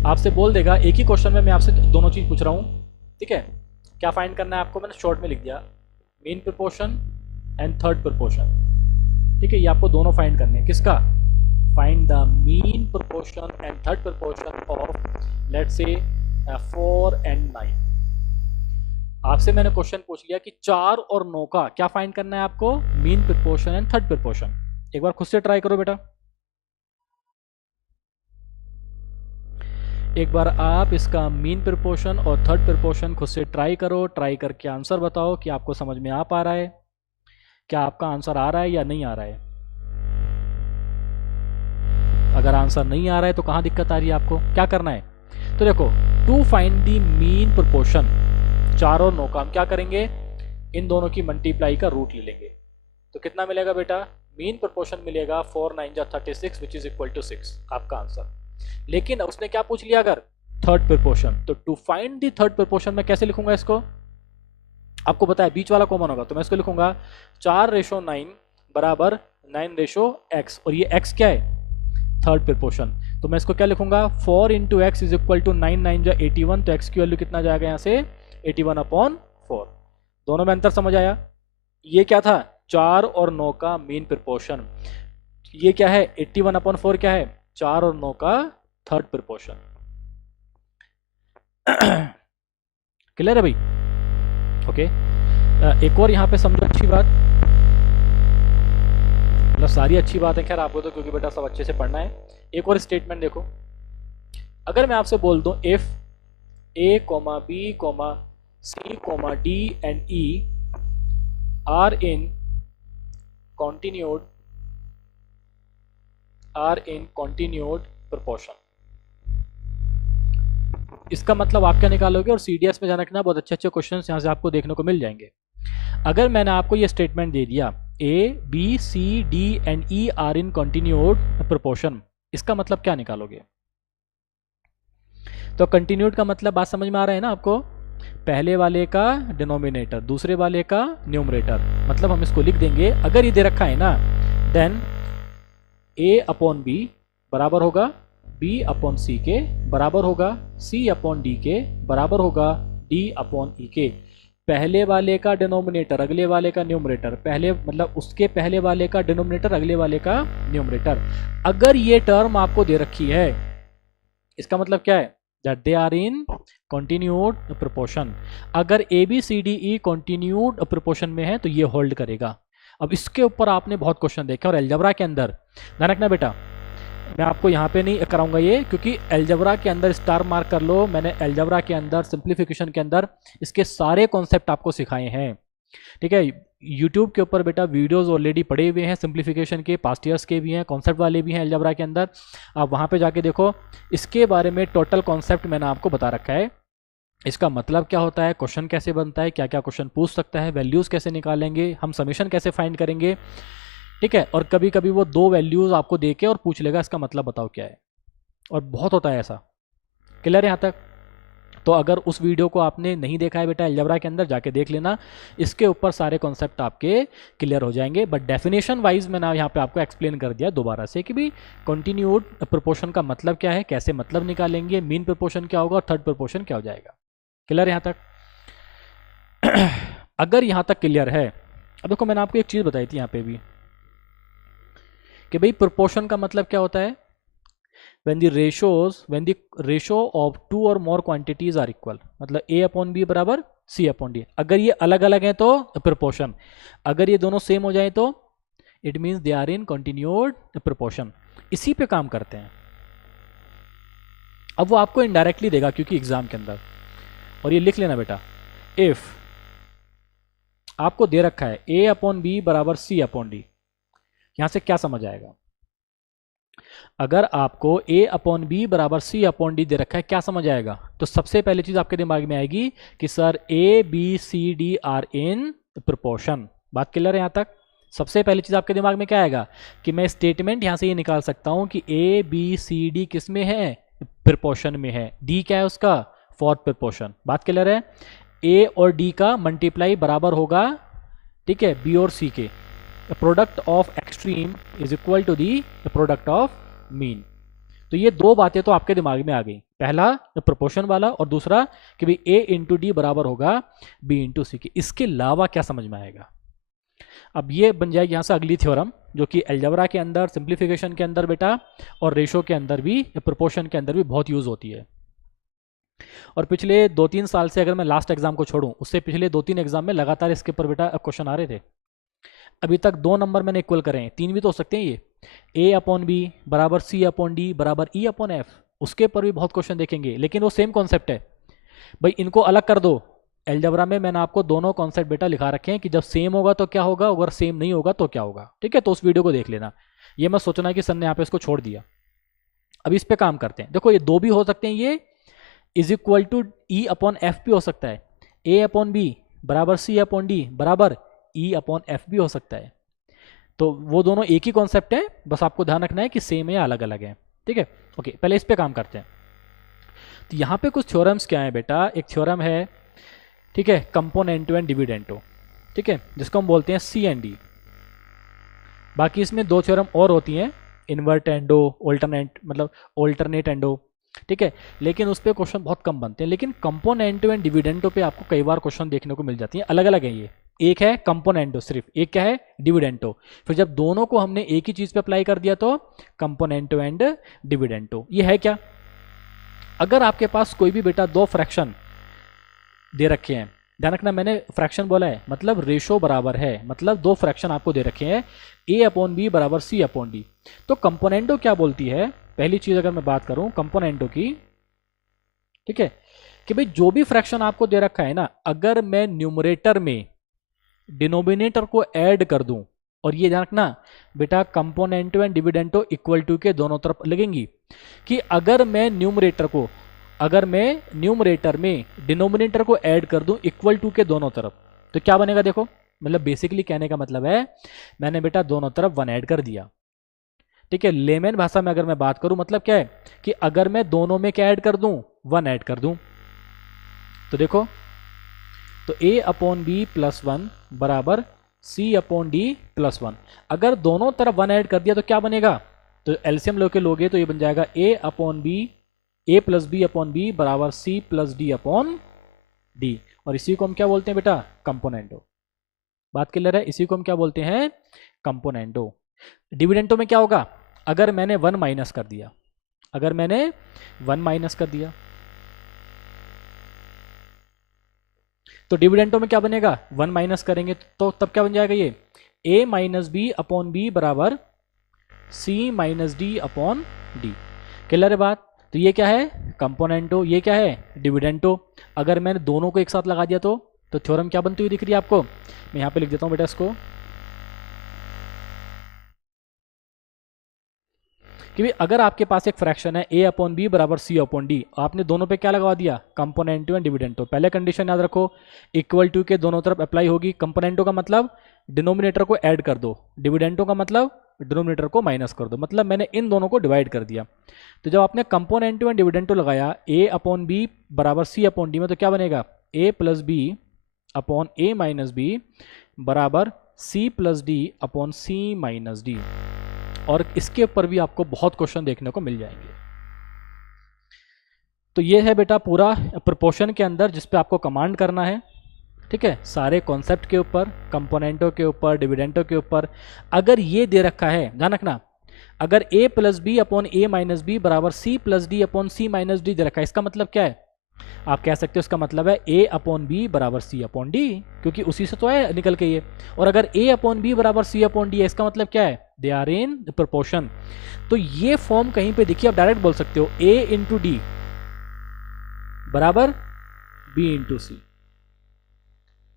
आपसे बोल देगा एक ही क्वेश्चन में मैं आपसे दोनों चीज पूछ रहा हूँ, ठीक है। क्या फाइंड करना है आपको, मैंने शॉर्ट में लिख दिया, mean proportion and third proportion, ठीक है। ये आपको दोनों फाइंड करने हैं। किसका? Find the mean proportion and third proportion of let's say 4 and 9। आपसे मैंने क्वेश्चन पूछ लिया कि 4 और 9 का क्या फाइंड करना है आपको, mean proportion and third proportion. एक बार खुद से ट्राई करो बेटा, एक बार आप इसका मीन प्रोपोर्शन और थर्ड प्रोपोर्शन खुद से ट्राई करो। ट्राई करके आंसर बताओ कि आपको समझ में आ पा रहा है, क्या आपका आंसर आ रहा है या नहीं आ रहा है। अगर आंसर नहीं आ रहा है तो कहाँ दिक्कत आ रही है आपको, क्या करना है? तो देखो, to find the mean proportion, 4 और 9 का हम क्या करेंगे, इन दोनों की मल्टीप्लाई का रूट ले लेंगे। तो कितना मिलेगा बेटा, मीन प्रोपोर्शन मिलेगा 4 9 जा 36 विच इज इक्वल टू 6, आपका आंसर। लेकिन उसने क्या पूछ लिया, अगर थर्ड प्रोपोर्शन, तो to find the third proportion मैं कैसे लिखूंगा इसको, आपको पता है बीच वाला कॉमन होगा, तो मैं इसको लिखूंगा 4:9 बराबर 9:x, और ये x क्या है, थर्ड प्रोपोर्शन। तो मैं इसको क्या लिखूंगा, 4 into X is equal to 9 9 जा 81, तो x की वैल्यू कितना जाएगा यहाँ से 81/4। दोनों में अंतर समझ आया? ये क्या था, 4 और 9 का मीन प्रोपोर्शन, ये क्या है 81/4 क्या है, 4 और 9 का थर्ड प्रोपोर्शन। क्लियर है भाई? ओके। एक और यहाँ पे समझो अच्छी बात, मतलब सारी अच्छी बात है खैर आपको तो, क्योंकि बेटा सब अच्छे से पढ़ना है। एक और स्टेटमेंट देखो, अगर मैं आपसे बोल दूं if a, b, c, d and e are in continued proportion, इसका मतलब आप क्या निकालोगे, और CDS में जाना रखना, बहुत अच्छे अच्छे क्वेश्चन यहाँ से आपको देखने को मिल जाएंगे। अगर मैंने आपको ये स्टेटमेंट दे दिया A, B, C, D and E are in continued proportion, इसका मतलब क्या निकालोगे? तो कंटिन्यूड का मतलब बात समझ में आ रहा है ना आपको, पहले वाले का डिनोमिनेटर दूसरे वाले का न्यूमरेटर, मतलब हम इसको लिख देंगे, अगर ये दे रखा है ना, देन A/B बराबर होगा B/C के, बराबर होगा C/D के, बराबर होगा D/E के। पहले वाले का डिनोमिनेटर अगले वाले का न्यूमरेटर, पहले मतलब उसके पहले वाले का डिनोमिनेटर अगले वाले का न्यूमरेटर। अगर ये टर्म आपको दे रखी है, इसका मतलब क्या है, that they are in continued proportion. अगर ABCDE कॉन्टिन्यूड प्रोपोर्शन में है तो ये होल्ड करेगा। अब इसके ऊपर आपने बहुत क्वेश्चन देखे, और एल्जेब्रा के अंदर ध्यान रखना बेटा, मैं आपको यहाँ पे नहीं कराऊंगा ये, क्योंकि एल्जेब्रा के अंदर स्टार मार्क कर लो, मैंने एल्जेब्रा के अंदर सिंप्लीफिकेशन के अंदर इसके सारे कॉन्सेप्ट आपको सिखाए हैं, ठीक है। यूट्यूब के ऊपर बेटा वीडियोस ऑलरेडी पड़े हुए हैं, सिंप्लीफिकेशन के पास्ट ईयर्स के भी हैं, कॉन्सेप्ट वाले भी हैं एल्जेब्रा के अंदर, आप वहाँ पे जाके देखो, इसके बारे में टोटल कॉन्सेप्ट मैंने आपको बता रखा है। इसका मतलब क्या होता है, क्वेश्चन कैसे बनता है, क्या क्या क्वेश्चन पूछ सकता है, वैल्यूज़ कैसे निकालेंगे, हम समीशन कैसे फाइंड करेंगे, ठीक है। और कभी कभी वो 2 वैल्यूज आपको देके और पूछ लेगा इसका मतलब बताओ क्या है, और बहुत होता है ऐसा। क्लियर है यहाँ तक? तो अगर उस वीडियो को आपने नहीं देखा है बेटा एल्जेब्रा के अंदर, जाके देख लेना, इसके ऊपर सारे कॉन्सेप्ट आपके क्लियर हो जाएंगे। बट डेफिनेशन वाइज मैंने यहाँ पे आपको एक्सप्लेन कर दिया दोबारा से कि भाई कंटिन्यूड प्रोपोर्शन का मतलब क्या है, कैसे मतलब निकालेंगे, मीन प्रोपोर्शन क्या होगा और थर्ड प्रोपोर्शन क्या हो जाएगा। क्लियर यहाँ तक? अगर यहाँ तक क्लियर है, अब देखो मैंने आपको एक चीज़ बताई थी यहाँ पे भी कि भाई प्रोपोर्शन का मतलब क्या होता है, when the ratio of two or more quantities are equal, मतलब a अपॉन बी बराबर c अपॉन डी। अगर ये अलग अलग हैं तो प्रोपोर्शन, अगर ये दोनों सेम हो जाए तो it means they are in continued proportion. इसी पे काम करते हैं। अब वो आपको इनडायरेक्टली देगा क्योंकि एग्जाम के अंदर, और ये लिख लेना बेटा, इफ आपको दे रखा है a अपॉन बी बराबर c अपॉन डी, यहां से क्या समझ आएगा? अगर आपको a अपॉन बी बराबर c अपॉन डी दे रखा है, क्या समझ आएगा? तो सबसे पहली चीज आपके दिमाग में आएगी कि sir a b c d are in proportion. बात क्लियर है यहां तक? सबसे पहली चीज आपके दिमाग में क्या आएगा कि मैं स्टेटमेंट यहां से ये निकाल सकता हूं कि a b c d किस में है? प्रोपोर्शन में है। d क्या है उसका? Fourth proportion. बात क्लियर है? a और d का मल्टीप्लाई बराबर होगा, ठीक है, b और c के। Product of extreme is equal to the product of mean. तो ये दो बातें तो आपके दिमाग में आ गई, पहला प्रोपोर्शन वाला और दूसरा कि भाई a इंटू डी बराबर होगा b इंटू सी के। इसके अलावा क्या समझ में आएगा? अब ये बन जाएगी यहाँ से अगली थ्योरम, जो कि अलजेब्रा के अंदर, सिंप्लीफिकेशन के अंदर बेटा, और रेशो के अंदर भी, प्रोपोर्शन के अंदर भी बहुत यूज होती है। और पिछले 2-3 साल से, अगर मैं लास्ट एग्जाम को छोड़ूं, उससे पिछले 2-3 एग्जाम में लगातार इसके ऊपर बेटा क्वेश्चन आ रहे थे। अभी तक 2 नंबर मैंने इक्वल करे हैं, 3 भी तो हो सकते हैं। ये a अपॉन बी बराबर c अपॉन डी बराबर e अपॉन एफ, उसके ऊपर भी बहुत क्वेश्चन देखेंगे, लेकिन वो सेम कॉन्सेप्ट है भाई। इनको अलग कर दो। अलजेब्रा में मैंने आपको दोनों कॉन्सेप्ट बेटा लिखा रखे हैं कि जब सेम होगा तो क्या होगा, अगर सेम नहीं होगा तो क्या होगा, ठीक है? तो उस वीडियो को देख लेना। ये मत सोचना कि सर ने यहाँ पे इसको छोड़ दिया। अब इस पे काम करते हैं। देखो ये दो भी हो सकते हैं, ये is equal to E upon F भी हो सकता है, a अपॉन बी बराबर c अपॉन डी बराबर e अपॉन एफ भी हो सकता है। तो वो दोनों एक ही कॉन्सेप्ट है, बस आपको ध्यान रखना है कि सेम है या अलग अलग है, ठीक है? ओके, पहले इस पे काम करते हैं। तो यहाँ पे कुछ थ्योरम्स क्या है बेटा? एक थ्योरम है, ठीक है, कंपोनेंटो एंड डिविडेंटो, ठीक है, जिसको हम बोलते हैं सी एंड डी। बाकी इसमें 2 थ्योरम और होती हैं, इन्वर्ट एंडो, ऑल्टरनेट, मतलब ऑल्टरनेट एंडो, ठीक है, लेकिन उस पर क्वेश्चन बहुत कम बनते हैं। लेकिन कंपोनेंटो एंड डिविडेंटो पे आपको कई बार क्वेश्चन देखने को मिल जाती हैं। अलग अलग है ये, एक है कंपोनेंटो सिर्फ, एक क्या है? डिविडेंटो। फिर जब दोनों को हमने एक ही चीज पे अप्लाई कर दिया तो कंपोनेंटो एंड डिविडेंटो। ये है क्या? अगर आपके पास कोई भी बेटा 2 फ्रैक्शन दे रखे हैं, ध्यान रखना मैंने फ्रैक्शन बोला है, मतलब रेशो बराबर है, मतलब 2 फ्रैक्शन आपको दे रखे हैं, a अपॉन बी बराबर c अपॉन डी। तो कंपोनेंटो क्या बोलती है? पहली चीज अगर मैं बात करूं कंपोनेंटो की, ठीक है, कि भाई जो भी फ्रैक्शन आपको दे रखा है ना, अगर मैं न्यूमरेटर में डिनोमिनेटर को ऐड कर दूं, और ये ध्यान रखना बेटा, कंपोनेंटो एंड डिविडेंटो इक्वल टू के दोनों तरफ लगेंगी, कि अगर मैं न्यूमरेटर में डिनोमिनेटर को ऐड कर दूं इक्वल टू के दोनों तरफ, तो क्या बनेगा? देखो, मतलब बेसिकली कहने का मतलब है, मैंने बेटा दोनों तरफ 1 ऐड कर दिया, ठीक है। लेमन भाषा में अगर मैं बात करूं, मतलब क्या है कि अगर मैं दोनों में क्या ऐड कर दूं? 1 ऐड कर दूं। तो देखो, तो a अपॉन बी प्लस 1 बराबर c अपॉन डी प्लस 1। अगर दोनों तरफ 1 ऐड कर दिया तो क्या बनेगा? तो एलसीएम लोगे तो ये बन जाएगा a upon B, a plus B upon B बराबर c plus D upon D. और इसी को हम क्या बोलते हैं बेटा? कंपोनेंटो। बात क्लियर है? इसी को हम क्या बोलते हैं? कंपोनेंटो। डिविडेंटो में क्या होगा? अगर मैंने 1 माइनस कर दिया, तो डिविडेंटो में क्या बनेगा? 1 माइनस करेंगे तो तब क्या बन जाएगा? ये a minus B upon B बराबर c minus D upon D. Clear है बात? तो ये क्या है? कंपोनेंटो। ये क्या है? डिविडेंटो। अगर मैंने दोनों को एक साथ लगा दिया तो थ्योरम क्या बनती हुई दिख रही है आपको? मैं यहां पे लिख देता हूं बेटा इसको, कि भाई अगर आपके पास एक फ्रैक्शन है a अपॉन बी बराबर c अपॉन डी, आपने दोनों पे क्या लगा दिया? Componendo and dividendo. पहले कंडीशन याद रखो, इक्वल टू के दोनों तरफ अप्लाई होगी। कंपोनेंटो का मतलब डिनोमिनेटर को ऐड कर दो, डिविडेंटो का मतलब डिनोमिनेटर को माइनस कर दो, मतलब मैंने इन दोनों को डिवाइड कर दिया। तो जब आपने कंपोनेंटो एंड डिविडेंटो लगाया a अपॉन बी बराबर c अपॉन डी में, तो क्या बनेगा? a plus B upon a minus B बराबर c plus D upon c minus D. और इसके ऊपर भी आपको बहुत क्वेश्चन देखने को मिल जाएंगे। तो ये है बेटा पूरा प्रोपोर्शन के अंदर जिस पे आपको कमांड करना है, ठीक है, सारे कॉन्सेप्ट के ऊपर, कंपोनेंटो के ऊपर, डिविडेंटो के ऊपर। अगर ये दे रखा है, ध्यान रखना, अगर a plus B upon a minus B बराबर c plus D upon c minus D दे रखा है, इसका मतलब क्या है? आप कह सकते हो इसका मतलब है a अपॉन बी बराबर c अपॉन डी, क्योंकि उसी से तो है निकल के ये। और अगर a अपॉन बी बराबर c अपॉन डी है, इसका मतलब क्या है? They are in proportion. तो ये फॉर्म कहीं पे देखिए, आप डायरेक्ट बोल सकते हो a इंटू डी बराबर b इंटू सी।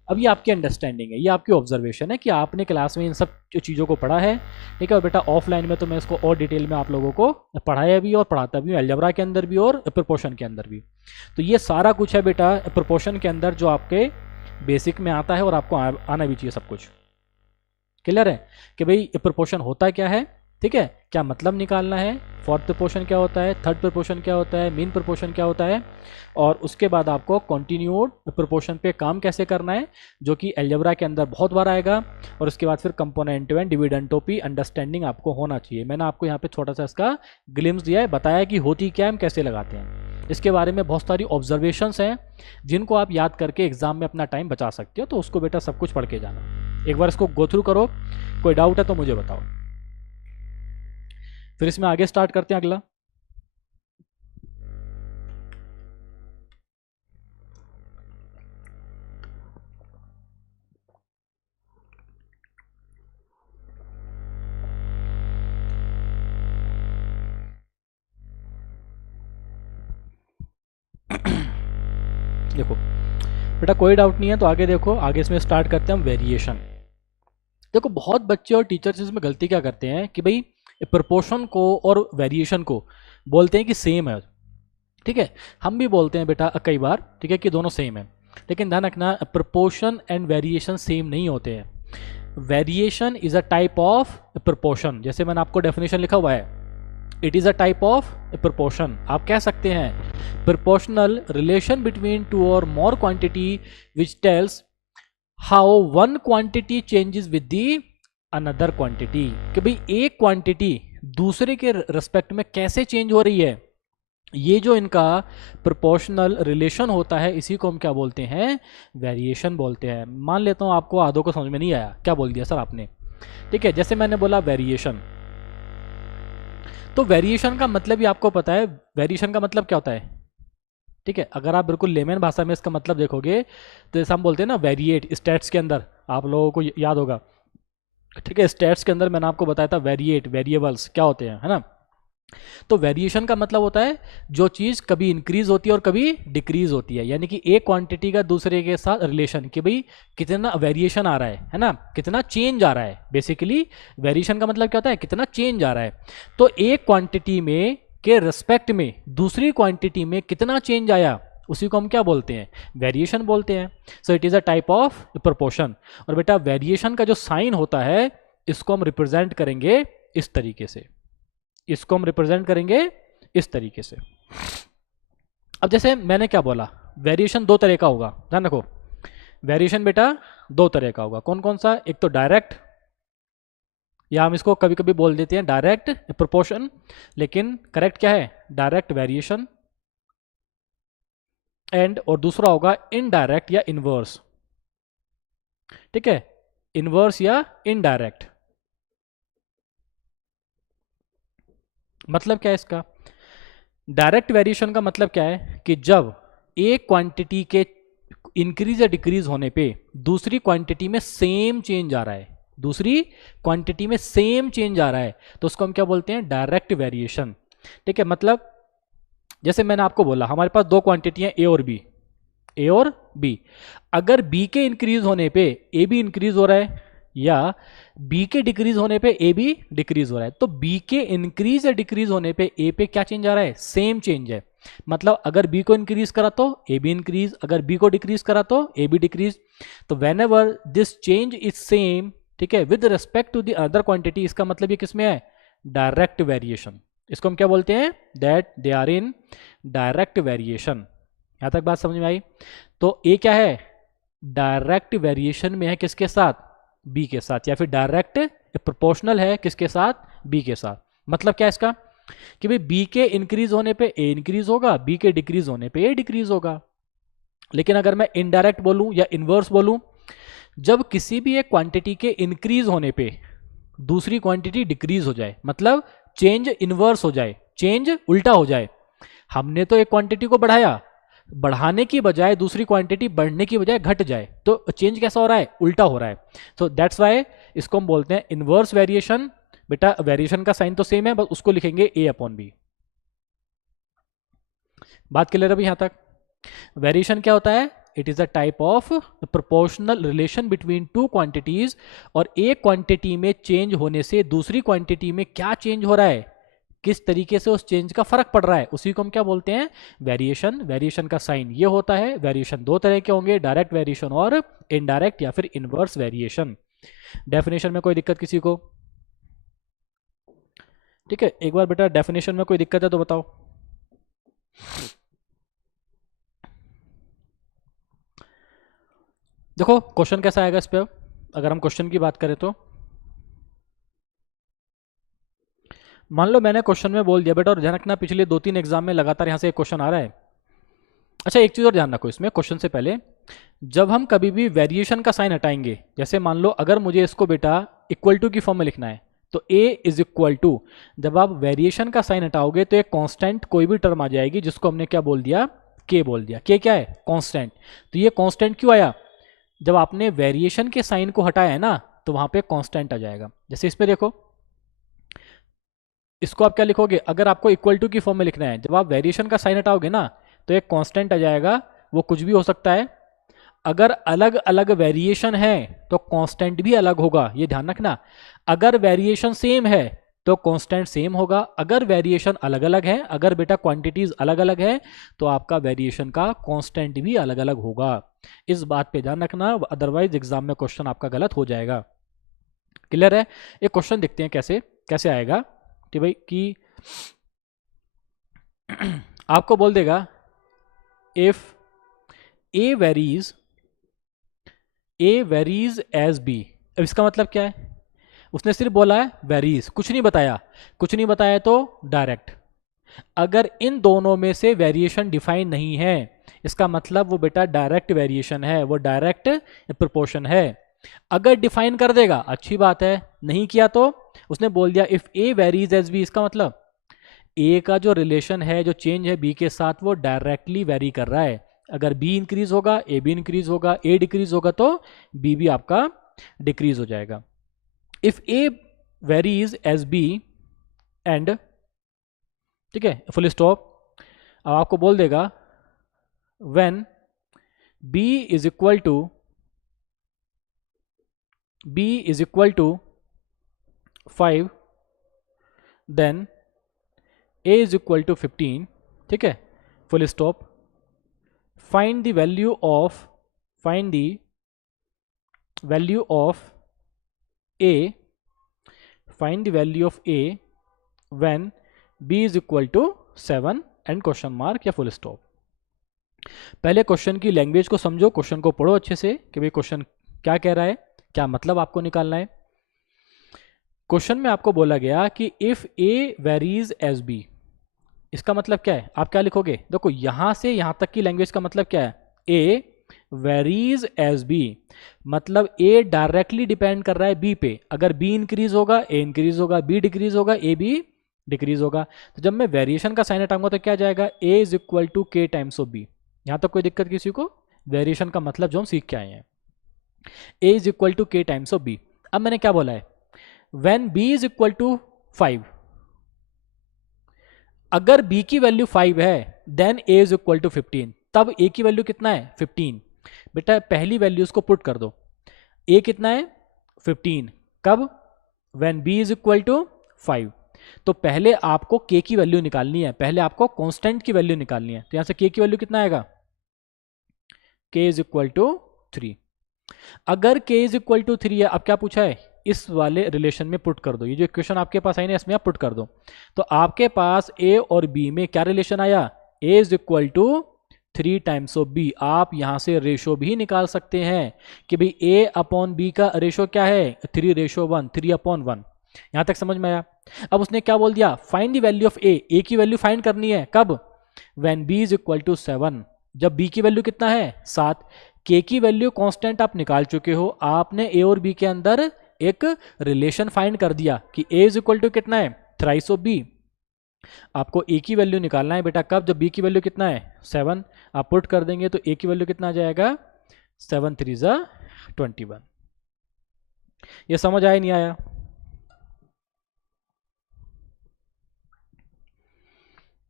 अब ये आपकी अंडरस्टैंडिंग है, ये आपकी ऑब्जर्वेशन है कि आपने क्लास में इन सब चीज़ों को पढ़ा है, ठीक है। और बेटा ऑफलाइन में तो मैं इसको और डिटेल में आप लोगों को पढ़ाया भी और पढ़ाता भी हूँ, अलजेब्रा के अंदर भी और प्रोपोर्शन के अंदर भी। तो ये सारा कुछ है बेटा प्रोपोर्शन के अंदर जो आपके बेसिक में आता है और आपको आना भी चाहिए सब कुछ। क्लियर है कि भाई प्रोपोर्शन होता क्या है, ठीक है, क्या मतलब निकालना है, फोर्थ प्रोपोर्शन क्या होता है, थर्ड प्रोपोर्शन क्या होता है, मीन प्रोपोर्शन क्या होता है, और उसके बाद आपको कॉन्टिन्यूड प्रोपोर्शन पे काम कैसे करना है, जो कि अलजेब्रा के अंदर बहुत बार आएगा। और उसके बाद फिर कंपोनेंट एंड डिविडेंटोपी अंडरस्टैंडिंग आपको होना चाहिए। मैंने आपको यहाँ पे छोटा सा इसका ग्लिम्स दिया है, बताया कि होती क्या है, हम कैसे लगाते हैं। इसके बारे में बहुत सारी ऑब्जर्वेशंस हैं जिनको आप याद करके एग्जाम में अपना टाइम बचा सकते हो, तो उसको बेटा सब कुछ पढ़ के जाना। एक बार इसको गो थ्रू करो, कोई डाउट है तो मुझे बताओ, फिर इसमें आगे स्टार्ट करते हैं अगला। देखो बेटा कोई डाउट नहीं है तो आगे देखो, आगे इसमें स्टार्ट करते हैं हम वेरिएशन। देखो बहुत बच्चे और टीचर्स इसमें गलती क्या करते हैं कि भाई प्रोपोर्शन को और वेरिएशन को बोलते हैं कि सेम है, ठीक है। हम भी बोलते हैं बेटा कई बार, ठीक है, कि दोनों सेम है, लेकिन ध्यान रखना प्रोपोर्शन एंड वेरिएशन सेम नहीं होते हैं। Variation is a type of proportion, जैसे मैंने आपको डेफिनेशन लिखा हुआ है, it is a type of proportion. आप कह सकते हैं proportional relation between two or more quantity which tells how one quantity changes with the another quantity, कि भाई एक क्वांटिटी दूसरे के रेस्पेक्ट में कैसे चेंज हो रही है। ये जो इनका प्रोपोर्शनल रिलेशन होता है, इसी को हम क्या बोलते हैं? वेरिएशन बोलते हैं। मान लेता हूं आपको आधों को समझ में नहीं आया, क्या बोल दिया सर आपने, ठीक है। जैसे मैंने बोला वेरिएशन, तो वेरिएशन का मतलब ही आपको पता है, वेरिएशन का मतलब क्या होता है, ठीक है। अगर आप बिल्कुल लेमन भाषा में इसका मतलब देखोगे तो जैसे हम बोलते हैं ना वेरिएट, स्टैट्स के अंदर आप लोगों को याद होगा, ठीक है, स्टैट्स के अंदर मैंने आपको बताया था वेरिएट वेरिएबल्स क्या होते हैं, है ना। तो वेरिएशन का मतलब होता है जो चीज़ कभी इंक्रीज होती है और कभी डिक्रीज होती है, यानी कि एक क्वांटिटी का दूसरे के साथ रिलेशन, कि भाई कितना वेरिएशन आ रहा है ना, कितना चेंज आ रहा है। बेसिकली वेरिएशन का मतलब क्या होता है? कितना चेंज आ रहा है। तो एक क्वांटिटी में के रिस्पेक्ट में दूसरी क्वांटिटी में कितना चेंज आया, उसी को हम क्या बोलते हैं? वेरिएशन बोलते हैं। So it is a type of proportion. और बेटा वेरिएशन का जो साइन होता है, इसको हम रिप्रेजेंट करेंगे इस तरीके से, इसको हम रिप्रेजेंट करेंगे इस तरीके से। अब जैसे मैंने क्या बोला, वेरिएशन दो तरह का होगा, ध्यान रखो, वेरिएशन बेटा दो तरह का होगा। कौन कौन सा? एक तो डायरेक्ट, या हम इसको कभी कभी बोल देते हैं डायरेक्ट प्रोपोर्शन, लेकिन करेक्ट क्या है? Direct variation. एंड और दूसरा होगा इनडायरेक्ट या इनवर्स, ठीक है, इनवर्स या इनडायरेक्ट। मतलब क्या है इसका? डायरेक्ट वेरिएशन का मतलब क्या है कि जब एक क्वांटिटी के इंक्रीज या डिक्रीज होने पे दूसरी क्वांटिटी में सेम चेंज आ रहा है, दूसरी क्वांटिटी में सेम चेंज आ रहा है, तो उसको हम क्या बोलते हैं? डायरेक्ट वेरिएशन, ठीक है। मतलब जैसे मैंने आपको बोला हमारे पास दो क्वांटिटी ए और बी, ए और बी, अगर बी के इंक्रीज होने पे ए भी इंक्रीज हो रहा है या बी के डिक्रीज होने पे ए भी डिक्रीज हो रहा है, तो बी के इंक्रीज या डिक्रीज होने पे ए पे क्या चेंज आ रहा है? सेम चेंज है। मतलब अगर बी को इंक्रीज करा तो ए भी इंक्रीज, अगर बी को डिक्रीज करा तो ए भी डिक्रीज। तो whenever this change is same, ठीक है, with respect to the other quantity, इसका मतलब ये किसमें है? Direct variation. इसको हम क्या बोलते हैं? That they are in direct variation. यहां तक बात समझ में आई? तो ए क्या है? डायरेक्ट वेरिएशन में है किसके साथ? बी के साथ, या फिर डायरेक्ट प्रोपोर्शनल है किसके साथ? बी के साथ। मतलब क्या है इसका? कि भाई बी के इंक्रीज होने पे ए इंक्रीज होगा, बी के डिक्रीज होने पे ए डिक्रीज होगा। लेकिन अगर मैं इनडायरेक्ट बोलूं या इनवर्स बोलूं, जब किसी भी एक क्वांटिटी के इंक्रीज होने पे दूसरी क्वांटिटी डिक्रीज हो जाए, मतलब चेंज इनवर्स हो जाए, चेंज उल्टा हो जाए। हमने तो एक क्वांटिटी को बढ़ाया, बढ़ाने की बजाय दूसरी क्वांटिटी बढ़ने की बजाय घट जाए, तो चेंज कैसा हो रहा है, उल्टा हो रहा है। सो दैट्स वाई इसको हम बोलते हैं इनवर्स वेरिएशन। बेटा वेरिएशन का साइन तो सेम है, बस उसको लिखेंगे a अपॉन बी। बात क्लियर है अभी यहां तक? वेरिएशन क्या होता है? It is a type of proportional relation between two quantities, और एक क्वांटिटी में चेंज होने से दूसरी क्वांटिटी में क्या चेंज हो रहा है, किस तरीके से उस चेंज का फर्क पड़ रहा है, उसी को हम क्या बोलते हैं, वेरिएशन। वेरिएशन का साइन ये होता है। वेरिएशन दो तरह के होंगे, डायरेक्ट वेरिएशन और इनडायरेक्ट या फिर इनवर्स वेरिएशन। डेफिनेशन में कोई दिक्कत किसी को? ठीक है, एक बार बेटा डेफिनेशन में कोई दिक्कत है तो बताओ। देखो क्वेश्चन कैसा आएगा इस पे, अगर हम क्वेश्चन की बात करें तो मान लो मैंने क्वेश्चन में बोल दिया बेटा, और ध्यान रखना पिछले 2-3 एग्जाम में लगातार यहां से एक क्वेश्चन आ रहा है। अच्छा एक चीज और ध्यान रखो इसमें, क्वेश्चन से पहले जब हम कभी भी वेरिएशन का साइन हटाएंगे, जैसे मान लो अगर मुझे इसको बेटा इक्वल टू की फॉर्म में लिखना है, तो a इज इक्वल टू, जब आप वेरिएशन का साइन हटाओगे तो एक कांस्टेंट कोई भी टर्म आ जाएगी जिसको हमने क्या बोल दिया, k बोल दिया। k क्या है, कांस्टेंट। तो ये कांस्टेंट क्यों आया, जब आपने वेरिएशन के साइन को हटाया है ना, तो वहां पे कांस्टेंट आ जाएगा। जैसे इस पे देखो, इसको आप क्या लिखोगे, अगर आपको इक्वल टू की फॉर्म में लिखना है, जब आप वेरिएशन का साइन हटाओगे ना तो एक कांस्टेंट आ जाएगा, वो कुछ भी हो सकता है। अगर अलग अलग वेरिएशन है तो कांस्टेंट भी अलग होगा, ये ध्यान रखना। अगर वेरिएशन सेम है तो कांस्टेंट सेम होगा, अगर वेरिएशन अलग अलग है, अगर बेटा क्वांटिटीज अलग अलग है, तो आपका वेरिएशन का कांस्टेंट भी अलग अलग होगा। इस बात पे ध्यान रखना, अदरवाइज एग्जाम में क्वेश्चन आपका गलत हो जाएगा। क्लियर है? एक क्वेश्चन देखते हैं कैसे कैसे आएगा कि भाई कि आपको बोल देगा if A varies as B. अब इसका मतलब क्या है, उसने सिर्फ बोला है वेरीज, कुछ नहीं बताया। कुछ नहीं बताया तो डायरेक्ट। अगर इन दोनों में से वेरिएशन डिफाइन नहीं है, इसका मतलब वो बेटा डायरेक्ट वेरिएशन है, वो डायरेक्ट प्रोपोर्शन है। अगर डिफाइन कर देगा अच्छी बात है, नहीं किया तो उसने बोल दिया if A varies as B, इसका मतलब ए का जो रिलेशन है, जो चेंज है बी के साथ, वो डायरेक्टली वेरी कर रहा है। अगर बी इंक्रीज होगा ए भी इंक्रीज होगा, ए डिक्रीज होगा तो बी भी आपका डिक्रीज हो जाएगा। If A varies as b and, ठीक है, फुल स्टॉप। अब आपको बोल देगा when b is equal to 5 then a is equal to 15, ठीक है, full stop. Find the value of a when b is equal to 7 and question mark या full stop. पहले क्वेश्चन की लैंग्वेज को समझो, क्वेश्चन को पढ़ो अच्छे से कि भाई क्वेश्चन क्या कह रहा है, क्या मतलब आपको निकालना है। क्वेश्चन में आपको बोला गया कि if a varies as b, इसका मतलब क्या है, आप क्या लिखोगे, देखो यहां से यहां तक की लैंग्वेज का मतलब क्या है, a वेरीज एज b, मतलब a डायरेक्टली डिपेंड कर रहा है b पे। अगर b इंक्रीज होगा a इंक्रीज होगा, b डिक्रीज होगा a भी डिक्रीज होगा। तो जब मैं वेरिएशन का साइन हटाऊंगा तो क्या जाएगा, a is equal to k times of b। यहां तक कोई दिक्कत किसी को? वेरिएशन का मतलब जो हम सीख के आए हैं, a is equal to k times of b। अब मैंने क्या बोला है, when b is equal to 5, अगर b की वैल्यू 5 है then a is equal to 15, तब a की वैल्यू कितना है, 15। बेटा पहली वैल्यूज को पुट कर दो, a कितना है 15, कब, when b is equal to 5। तो पहले आपको k की वैल्यू निकालनी है, पहले आपको कांस्टेंट की वैल्यू निकालनी है। तो यहां से k की वैल्यू कितना आएगा, k इज इक्वल टू 3। अगर k इज इक्वल टू 3 है, अब क्या पूछा है, इस वाले रिलेशन में पुट कर दो, ये जो इक्वेशन आपके पास आई ना इसमें आप पुट कर दो। तो आपके पास a और b में क्या रिलेशन आया, a is equal to 3 times of b। आप यहां से रेशो भी निकाल सकते हैं कि भाई a अपॉन b का रेशो क्या है, 3:1, 3/1। यहां तक समझ में आया? अब उसने क्या बोल दिया, find the value of a की वैल्यू फाइंड करनी है, कब, when b is equal to 7, जब b की वैल्यू कितना है 7। k की वैल्यू कांस्टेंट आप निकाल चुके हो, आपने a और b के अंदर एक रिलेशन फाइंड कर दिया कि a इज इक्वल टू कितना है थ्राइस ऑफ बी। आपको ए की वैल्यू निकालना है बेटा, कब? जब बी की वैल्यू कितना है 7, आप पुट कर देंगे तो ए की वैल्यू कितना आ जाएगा 7 3 21। ये समझ आया नहीं आया?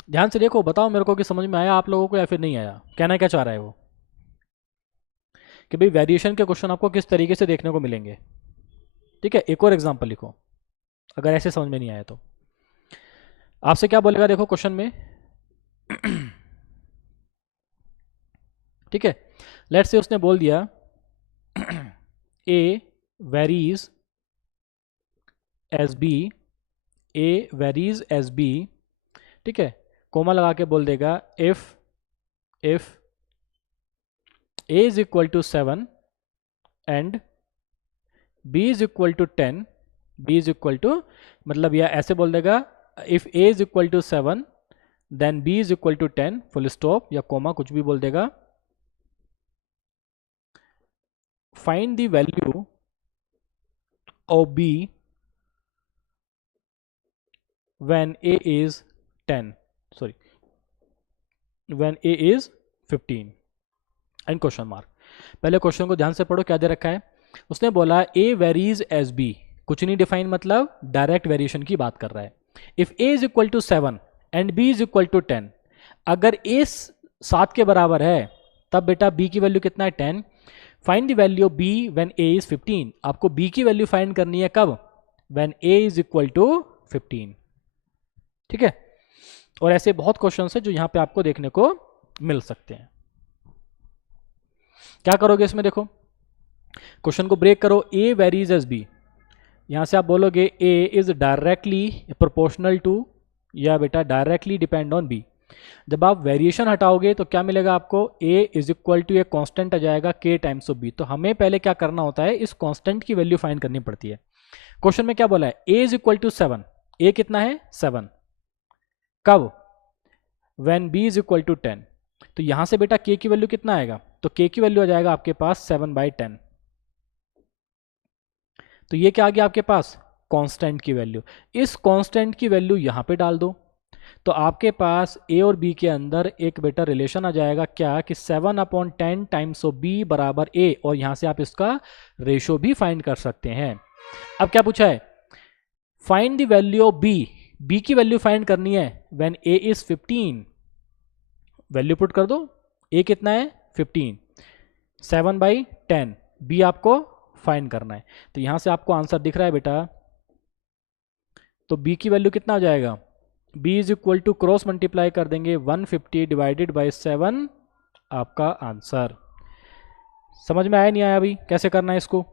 ध्यान से देखो, बताओ मेरे को कि समझ में आया आप लोगों को या फिर नहीं आया। कहना क्या चाह रहा है वो कि भाई वेरिएशन के क्वेश्चन आपको किस तरीके से देखने को मिलेंगे। ठीक है, एक और एग्जांपल लिखो अगर ऐसे समझ में नहीं आया तो। आपसे क्या बोलेगा देखो क्वेश्चन में। ठीक है, लेट्स से उसने बोल दिया ए वेरीज एज बी, ए वेरीज एज बी। ठीक है, कोमा लगा के बोल देगा if a is equal to 7 and b is equal to 10, b is equal to, मतलब या ऐसे बोल देगा if a is equal to 7 then b is equal to 10 full stop या कोमा कुछ भी बोल देगा। find the value of b when a is 10, sorry when a is 15 and question mark. पहले क्वेश्चन को ध्यान से पढ़ो, क्या दे रखा है। उसने बोला ए वेरीज एज बी, कुछ नहीं डिफाइन, मतलब डायरेक्ट वेरिएशन की बात कर रहा है। If a is equal to 7 and b is equal to 10, अगर ए 7 के बराबर है तब बेटा बी की वैल्यू कितना है 10। Find the value of b when a is 15, आपको बी की वैल्यू फाइंड करनी है कब? When a is equal to 15। ठीक है, और ऐसे बहुत क्वेश्चन है जो यहां पे आपको देखने को मिल सकते हैं। क्या करोगे इसमें देखो, क्वेश्चन को ब्रेक करो। ए वेरीज एज बी, यहां से आप बोलोगे ए इज डायरेक्टली प्रोपोर्शनल टू या बेटा डायरेक्टली डिपेंड ऑन बी। जब आप वेरिएशन हटाओगे तो क्या मिलेगा आपको? ए इज इक्वल टू, एक कांस्टेंट आ जाएगा के टाइम्स ऑफ बी। तो हमें पहले क्या करना होता है, इस कांस्टेंट की वैल्यू फाइंड करनी पड़ती है। क्वेश्चन में क्या बोला है? A is equal to 7, a कितना है 7, कब? When b is equal to 10। तो यहां से बेटा के की वैल्यू कितना आएगा? तो के की वैल्यू आ जाएगा आपके पास 7/10। तो ये क्या आ गया आपके पास? कांस्टेंट की वैल्यू। इस कांस्टेंट की वैल्यू यहां पे डाल दो तो आपके पास ए और बी के अंदर एक बेटा रिलेशन आ जाएगा, क्या कि 7/10 टाइम्स ऑफ बी बराबर ए, और यहां से आप इसका रेशो भी फाइंड कर सकते हैं। अब क्या पूछा है? Find the value of b, b की वैल्यू फाइंड करनी है when a is 15। Value put कर दो, ए कितना है 15, 7/10, बी आपको फाइंड करना है। तो यहां से आपको आंसर दिख रहा है बेटा, तो बी की वैल्यू कितना हो जाएगा? B is equal to cross multiply कर देंगे 150 डिवाइडेड बाई 7, आपका आंसर। समझ में आया नहीं आया अभी कैसे करना है इसको?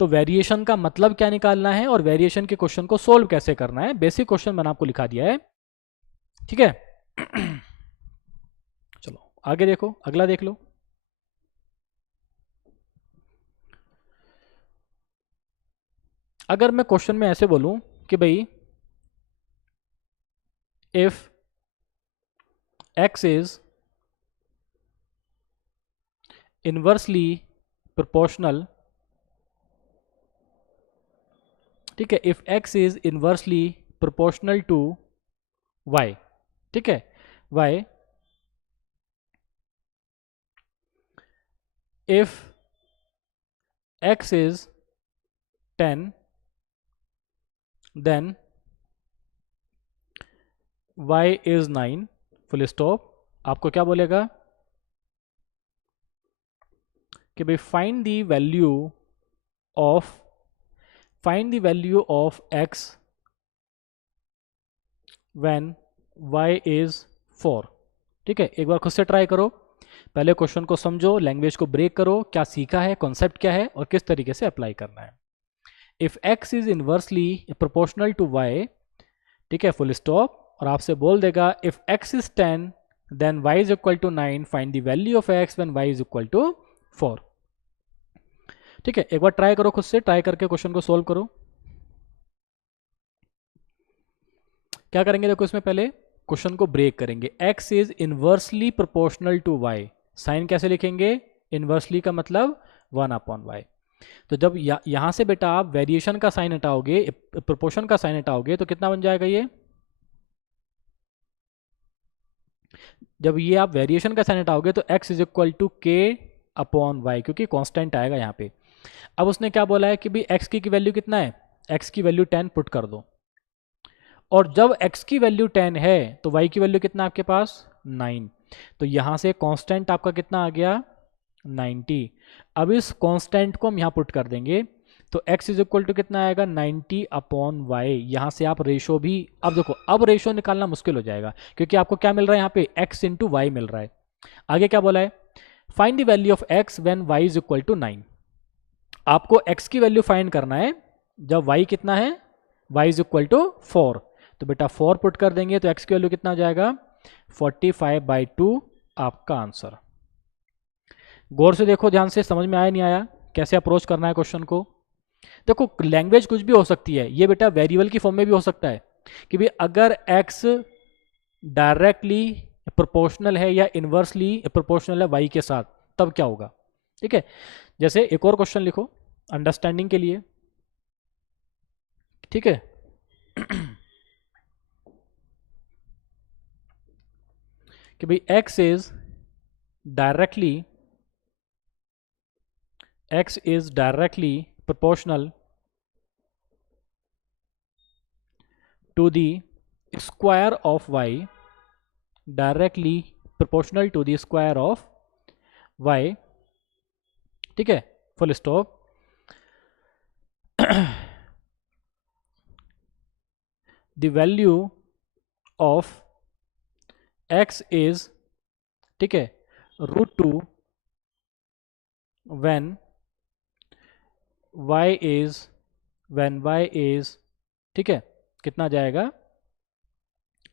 तो वेरिएशन का मतलब क्या निकालना है और वेरिएशन के क्वेश्चन को सोल्व कैसे करना है, बेसिक क्वेश्चन मैंने आपको लिखा दिया है। ठीक है, चलो आगे देखो, अगला देख लो। अगर मैं क्वेश्चन में ऐसे बोलूं कि भाई if x is inversely proportional, ठीक है, if x is inversely proportional to y, ठीक है, y if x is 10 then y is 9, full stop. आपको क्या बोलेगा कि भाई find the value of x when y is 4। ठीक है, एक बार खुद से ट्राई करो, पहले क्वेश्चन को समझो, लैंग्वेज को ब्रेक करो, क्या सीखा है, कॉन्सेप्ट क्या है और किस तरीके से अप्लाई करना है। If x is inversely proportional to y, ठीक है, फुल स्टॉप, और आपसे बोल देगा if x is 10 then y is equal to 9, find the value of x when y is equal to 4। ठीक है, एक बार ट्राई करो, खुद से ट्राई करके क्वेश्चन को सोल्व करो। क्या करेंगे देखो, इसमें पहले क्वेश्चन को ब्रेक करेंगे। x is inversely proportional to y, sign कैसे लिखेंगे? इनवर्सली का मतलब 1/y। तो जब यहाँ से बेटा आप वेरिएशन का साइन हटाओगे, प्रोपोर्शन का साइन हटाओगे, तो कितना बन जाएगा ये? जब ये आप वेरिएशन का साइन हटाओगे तो x इज इक्वल टू के अपॉन वाई, क्योंकि कांस्टेंट आएगा यहाँ पे। अब उसने क्या बोला है कि भाई x की वैल्यू कितना है, x की वैल्यू 10 पुट कर दो, और जब x की वैल्यू 10 है तो y की वैल्यू कितना आपके पास 9, तो यहाँ से कांस्टेंट आपका कितना आ गया 90। अब इस कांस्टेंट को हम यहाँ पुट कर देंगे तो x इज इक्वल टू कितना आएगा 90 अपॉन वाई। यहाँ से आप रेशो भी, अब देखो अब रेशो निकालना मुश्किल हो जाएगा क्योंकि आपको क्या मिल रहा है यहाँ पे x इंटू वाई मिल रहा है। आगे क्या बोला है, find the value of x when y is equal to 9। आपको x की वैल्यू फाइंड करना है जब y कितना है, y इज इक्वल टू 4। तो बेटा 4 पुट कर देंगे तो x की वैल्यू कितना आ जाएगा 45/2 आपका आंसर। गौर से देखो, ध्यान से, समझ में आया नहीं आया, कैसे अप्रोच करना है क्वेश्चन को। देखो लैंग्वेज कुछ भी हो सकती है, ये बेटा वेरिएबल की फॉर्म में भी हो सकता है कि भाई अगर x डायरेक्टली प्रोपोर्शनल है या इनवर्सली प्रोपोर्शनल है y के साथ, तब क्या होगा। ठीक है, जैसे एक और क्वेश्चन लिखो अंडरस्टैंडिंग के लिए। ठीक है कि भाई x is directly proportional to the square of y, directly proportional to the square of y। ठीक है, full stop. the value of x is, ठीक है, √2 when y is, ठीक है, कितना जाएगा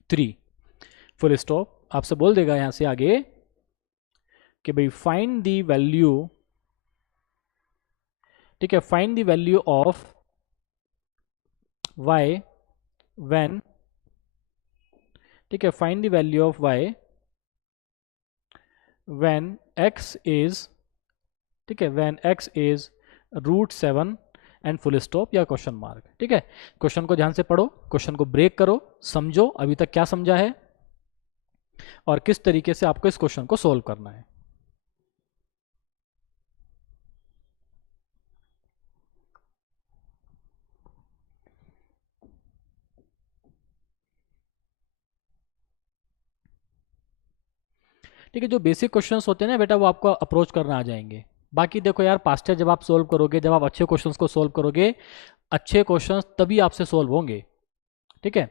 3, फुल स्टॉप। आपसे बोल देगा यहां से आगे कि भाई फाइंड द वैल्यू, ठीक है, find the value of y when, ठीक है, find the value of y when x is, ठीक है, when x is √7 and full stop या क्वेश्चन मार्क। ठीक है, क्वेश्चन को ध्यान से पढ़ो, क्वेश्चन को ब्रेक करो, समझो अभी तक क्या समझा है और किस तरीके से आपको इस क्वेश्चन को सोल्व करना है। ठीक है, जो बेसिक क्वेश्चंस होते हैं ना बेटा वो आपको अप्रोच करना आ जाएंगे। बाकी देखो यार, पास्ट ईयर जब आप सोल्व करोगे, जब आप अच्छे क्वेश्चंस को सोल्व करोगे, अच्छे क्वेश्चंस तभी आपसे सोल्व होंगे। ठीक है,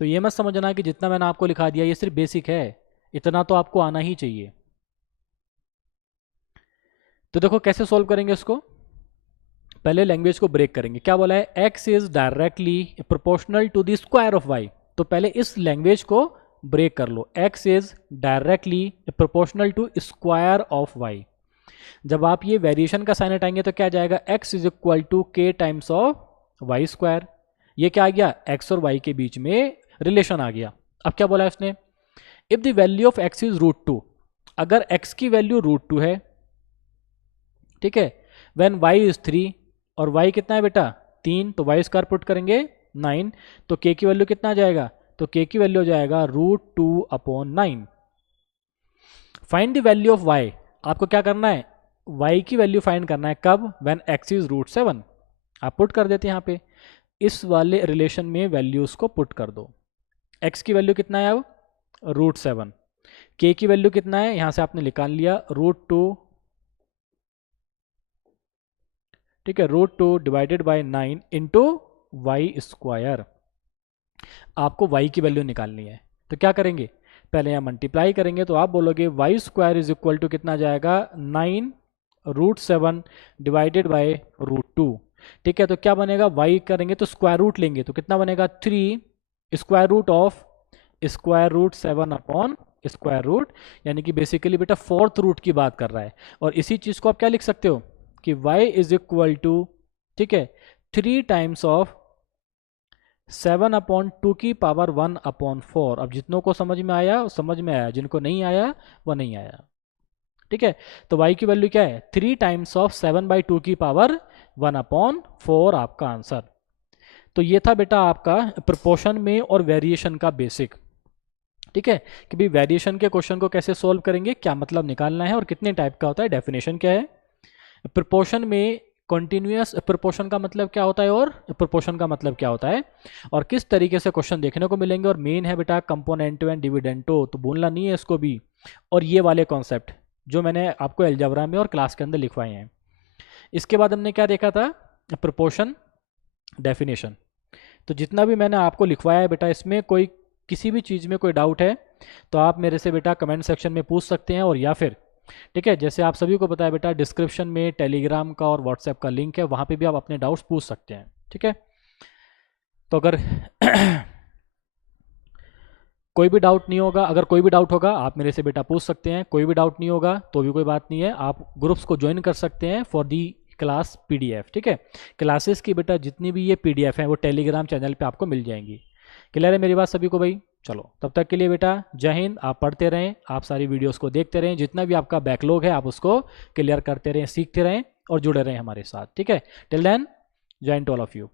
तो ये मत समझना कि जितना मैंने आपको लिखा दिया ये सिर्फ बेसिक है, इतना तो आपको आना ही चाहिए। तो देखो कैसे सोल्व करेंगे इसको, पहले लैंग्वेज को ब्रेक करेंगे। क्या बोला है, x is directly proportional to the square of y। तो पहले इस लैंग्वेज को ब्रेक कर लो, x is directly proportional to square of y। जब आप ये वेरिएशन का साइन हटाएंगे तो क्या जाएगा, x इज इक्वल टू के टाइम्स ऑफ वाई स्क्वायर। ये क्या आ गया, x और y के बीच में रिलेशन आ गया। अब क्या बोला है उसने, if the value of x is √2, अगर x की वैल्यू √2 है, ठीक है, व्हेन y इज 3 और y कितना है बेटा 3, तो y स्क्वायर पुट करेंगे 9, तो k की वैल्यू कितना आ जाएगा, तो k की वैल्यू हो जाएगा √2 upon 9। Find the value of y, आपको क्या करना है, y की वैल्यू फाइंड करना है, कब, व्हेन x इज √7। आप पुट कर देते हैं यहाँ पे, इस वाले रिलेशन में वैल्यूज को पुट कर दो। x की वैल्यू कितना है अब √7, k की वैल्यू कितना है, यहां से आपने निकाल लिया √2, ठीक है, √2 divided by 9 into y square. आपको y की वैल्यू निकालनी है, तो क्या करेंगे, पहले यहाँ मल्टीप्लाई करेंगे, तो आप बोलोगे y square is equal to कितना जाएगा 9 √7 डिवाइडेड बाय √2। ठीक है, तो क्या बनेगा, y करेंगे तो स्क्वायर रूट लेंगे, तो कितना बनेगा 3 square root of square root 7 upon square root, यानी कि बेसिकली बेटा फोर्थ रूट की बात कर रहा है। और इसी चीज को आप क्या लिख सकते हो कि y इज इक्वल टू, ठीक है, 3 टाइम्स ऑफ 7 अपॉन 2 की पावर 1 अपॉन 4। अब जितनों को समझ में आया समझ में आया, जिनको नहीं आया वो नहीं आया। ठीक है, तो y की वैल्यू क्या है 3 टाइम्स ऑफ 7/2 की पावर 1/4 आपका आंसर। तो ये था बेटा आपका प्रोपोर्शन में और वेरिएशन का बेसिक। ठीक है, कि भाई वेरिएशन के क्वेश्चन को कैसे सोल्व करेंगे, क्या मतलब निकालना है और कितने टाइप का होता है, डेफिनेशन क्या है। प्रोपोर्शन में कॉन्टिन्यूअस प्रोपोर्शन का मतलब क्या होता है और प्रोपोर्शन का मतलब क्या होता है, और किस तरीके से क्वेश्चन देखने को मिलेंगे। और मेन है बेटा कंपोनेंटो एंड डिविडेंटो, तो भूलना नहीं है इसको भी। और ये वाले कॉन्सेप्ट जो मैंने आपको अलजेब्रा में और क्लास के अंदर लिखवाए हैं। इसके बाद हमने क्या देखा था, प्रोपोर्शन, डेफिनेशन। तो जितना भी मैंने आपको लिखवाया है बेटा, इसमें कोई किसी भी चीज़ में कोई डाउट है तो आप मेरे से बेटा कमेंट सेक्शन में पूछ सकते हैं, और या फिर ठीक है, जैसे आप सभी को पता है बेटा डिस्क्रिप्शन में टेलीग्राम का और व्हाट्सएप का लिंक है, वहाँ पे भी आप अपने डाउट्स पूछ सकते हैं। ठीक है, तो अगर कोई भी डाउट नहीं होगा, अगर कोई भी डाउट होगा आप मेरे से बेटा पूछ सकते हैं, कोई भी डाउट नहीं होगा तो भी कोई बात नहीं है, आप ग्रुप्स को ज्वाइन कर सकते हैं फॉर दी क्लास पीडीएफ। ठीक है, क्लासेस की बेटा जितनी भी ये पीडीएफ है वो टेलीग्राम चैनल पे आपको मिल जाएंगी। क्लियर है मेरी बात सभी को भाई। चलो तब तक के लिए बेटा जय हिंद, आप पढ़ते रहें, आप सारी वीडियोस को देखते रहें, जितना भी आपका बैकलॉग है आप उसको क्लियर करते रहें, सीखते रहें और जुड़े रहें हमारे साथ। ठीक है, till then Jai Hind to all of you.